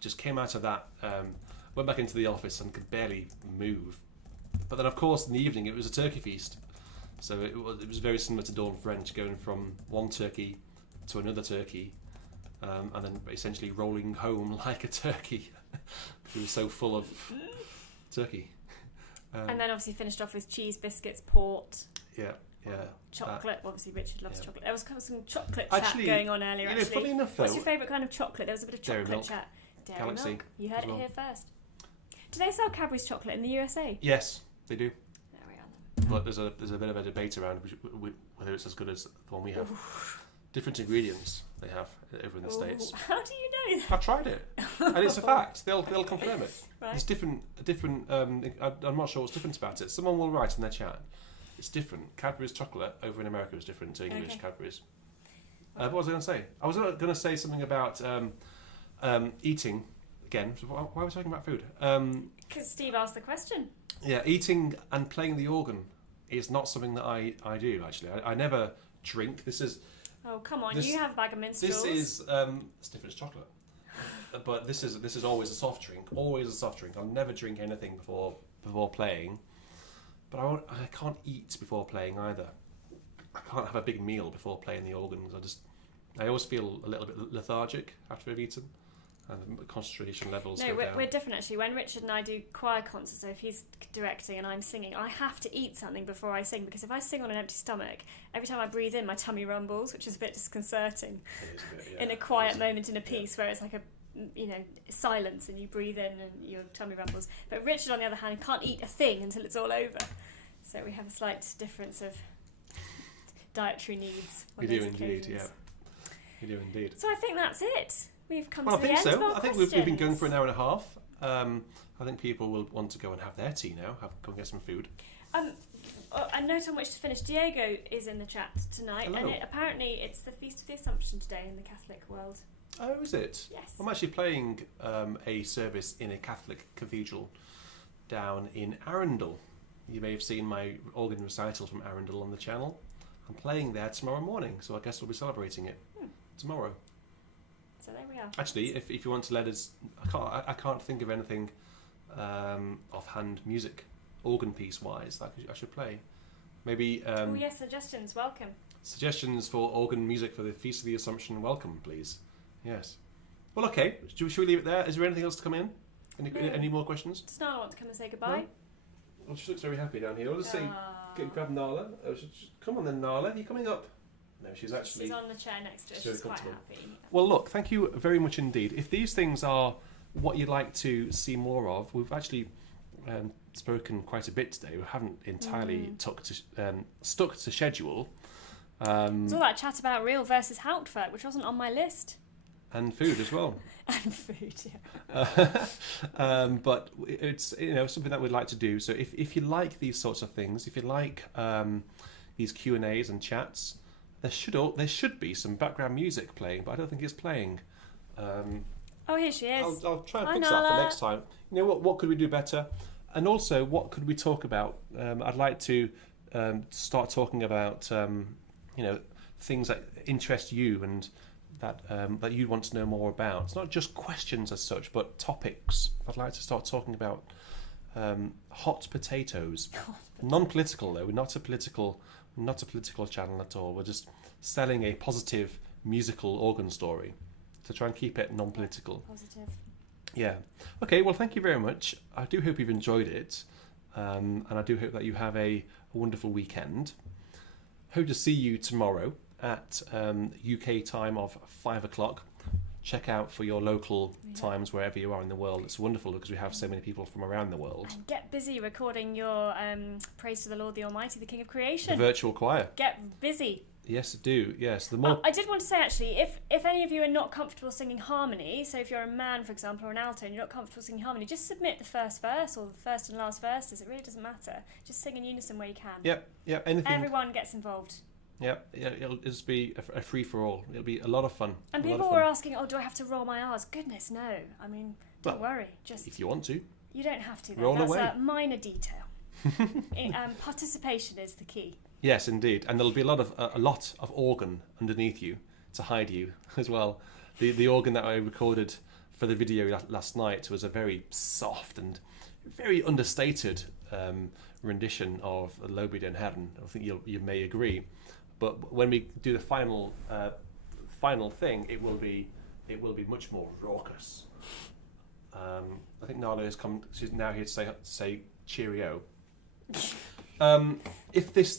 Just came out of that, went back into the office and could barely move. But then, of course, in the evening it was a turkey feast, so it was very similar to Dawn French, going from one turkey to another turkey, and then essentially rolling home like a turkey. He was so full of turkey. And then obviously finished off with cheese, biscuits, port. Yeah. Chocolate. Obviously, Richard loves chocolate. There was kind of some chocolate actually, chat going on earlier. You know, funny enough, though, what's your favourite kind of chocolate? There was a bit of chocolate Dairy Milk. chat. Dairy Galaxy Milk. You heard as it well. here first. Do they sell Cadbury's chocolate in the USA? Yes, they do. There we are. But there's a bit of a debate around whether it's as good as the one we have. Different ingredients they have over in the States. How do you know that? I've tried it, and it's a fact. They'll confirm it. Right. It's different. I'm not sure what's different about it. Someone will write in their chat. It's different. Cadbury's chocolate over in America is different to English Cadbury's. What was I going to say? I was going to say something about eating again. Why are we talking about food? Because Steve asked the question. Yeah, eating and playing the organ is not something that I do, actually. I never drink. This is... Oh, come on. You have a bag of minstrels. This is... it's different as chocolate. But this is always a soft drink. Always a soft drink. I'll never drink anything before playing. But I can't eat before playing either. I can't have a big meal before playing the organ. I always feel a little bit lethargic after I've eaten. And the concentration levels go down. We're different actually. When Richard and I do choir concerts, so if he's directing and I'm singing, I have to eat something before I sing, because if I sing on an empty stomach, every time I breathe in, my tummy rumbles, which is a bit disconcerting. It is a bit, yeah. In a quiet moment in a piece where it's like silence and you breathe in and your tummy rumbles. But Richard, on the other hand, can't eat a thing until it's all over. So we have a slight difference of dietary needs. We do indeed, yeah. We do indeed. So I think that's it. We've come to the I think end of our I think we've been going for an hour and a half. I think people will want to go and have their tea now. Go and get some food. A note on which to finish. Diego is in the chat tonight, Hello. and apparently it's the Feast of the Assumption today in the Catholic world. Oh, is it? Yes. I'm actually playing a service in a Catholic cathedral down in Arundel. You may have seen my organ recital from Arundel on the channel. I'm playing there tomorrow morning, so I guess we'll be celebrating it tomorrow. So there we are. Actually, if you want to let us, I can't think of anything offhand music, organ piece wise that I should play. Maybe. Oh yes, suggestions. Welcome. Suggestions for organ music for the Feast of the Assumption. Welcome, please. Yes. Well, okay. Should we leave it there? Is there anything else to come in? Any more questions? Does Nala want to come and say goodbye? No? Well, she looks very happy down here. I'll just say, grab Nala. Come on then, Nala. Are you coming up? No, she's actually... She's on the chair next to us. She's quite happy. Well, look, thank you very much indeed. If these things are what you'd like to see more of, we've actually spoken quite a bit today. We haven't entirely stuck to schedule. It's all that chat about real versus Hauptwerk, which wasn't on my list. And food as well. And food, yeah. But it's something that we'd like to do. So if you like these sorts of things, if you like these Q&As and chats, there should be some background music playing, but I don't think it's playing. Oh, here she is. I'll try and fix that for next time. You know what could we do better? And also, what could we talk about? I'd like to start talking about things that interest you and that you want to know more about. It's not just questions as such, but topics. I'd like to start talking about hot potatoes. Non-political though. We're not a political channel at all. We're just selling a positive musical organ story to try and keep it non-political. Positive. Yeah. Okay. Well, thank you very much. I do hope you've enjoyed it, and I do hope that you have a wonderful weekend. Hope to see you tomorrow at UK time of 5 o'clock. Check out for your local times wherever you are in the world. It's wonderful because we have so many people from around the world. And get busy recording your Praise to the Lord the Almighty, the King of Creation. The virtual choir. Get busy. Yes, do. Yes, the more. I did want to say actually, if any of you are not comfortable singing harmony, so if you're a man, for example, or an alto, and you're not comfortable singing harmony, just submit the first verse or the first and last verses. It really doesn't matter. Just sing in unison where you can. Yep. Anything. Everyone gets involved. Yep. It'll just be a free for all. It'll be a lot of fun. And people were asking, "Oh, do I have to roll my R's?" Goodness, no. I mean, don't worry. Just if you want to. You don't have to. Roll That's away. a minor detail. Participation is the key. Yes, indeed, and there'll be a lot of organ underneath you to hide you as well. The organ that I recorded for the video last night was a very soft and very understated rendition of Lobe den Herren. I think you may agree, but when we do the final thing, it will be much more raucous. I think Nala has come. She's now here to say cheerio. If these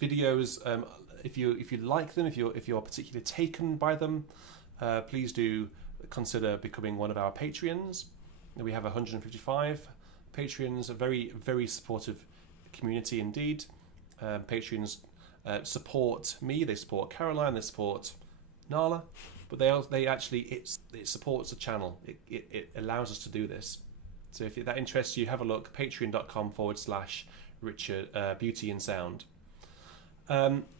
videos, if you like them, if you're particularly taken by them, please do consider becoming one of our Patreons. We have 155 Patreons, a very, very supportive community indeed. Patreons support me, they support Caroline, they support Nala, but they actually it supports the channel. It allows us to do this. So if that interests you, have a look. patreon.com/richard.beautyinsound.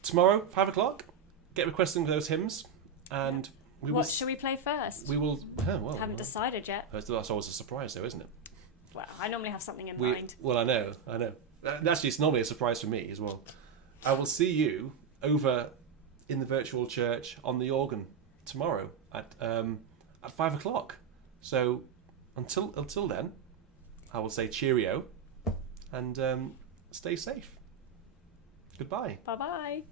Tomorrow, 5 o'clock, get requesting those hymns, and what shall we play first? We will. Haven't decided yet. That's always a surprise, though, isn't it? Well, I normally have something in mind. Well, I know. Actually, it's normally a surprise for me as well. I will see you over in the virtual church on the organ tomorrow at 5 o'clock. So until then, I will say cheerio and stay safe. Goodbye. Bye-bye.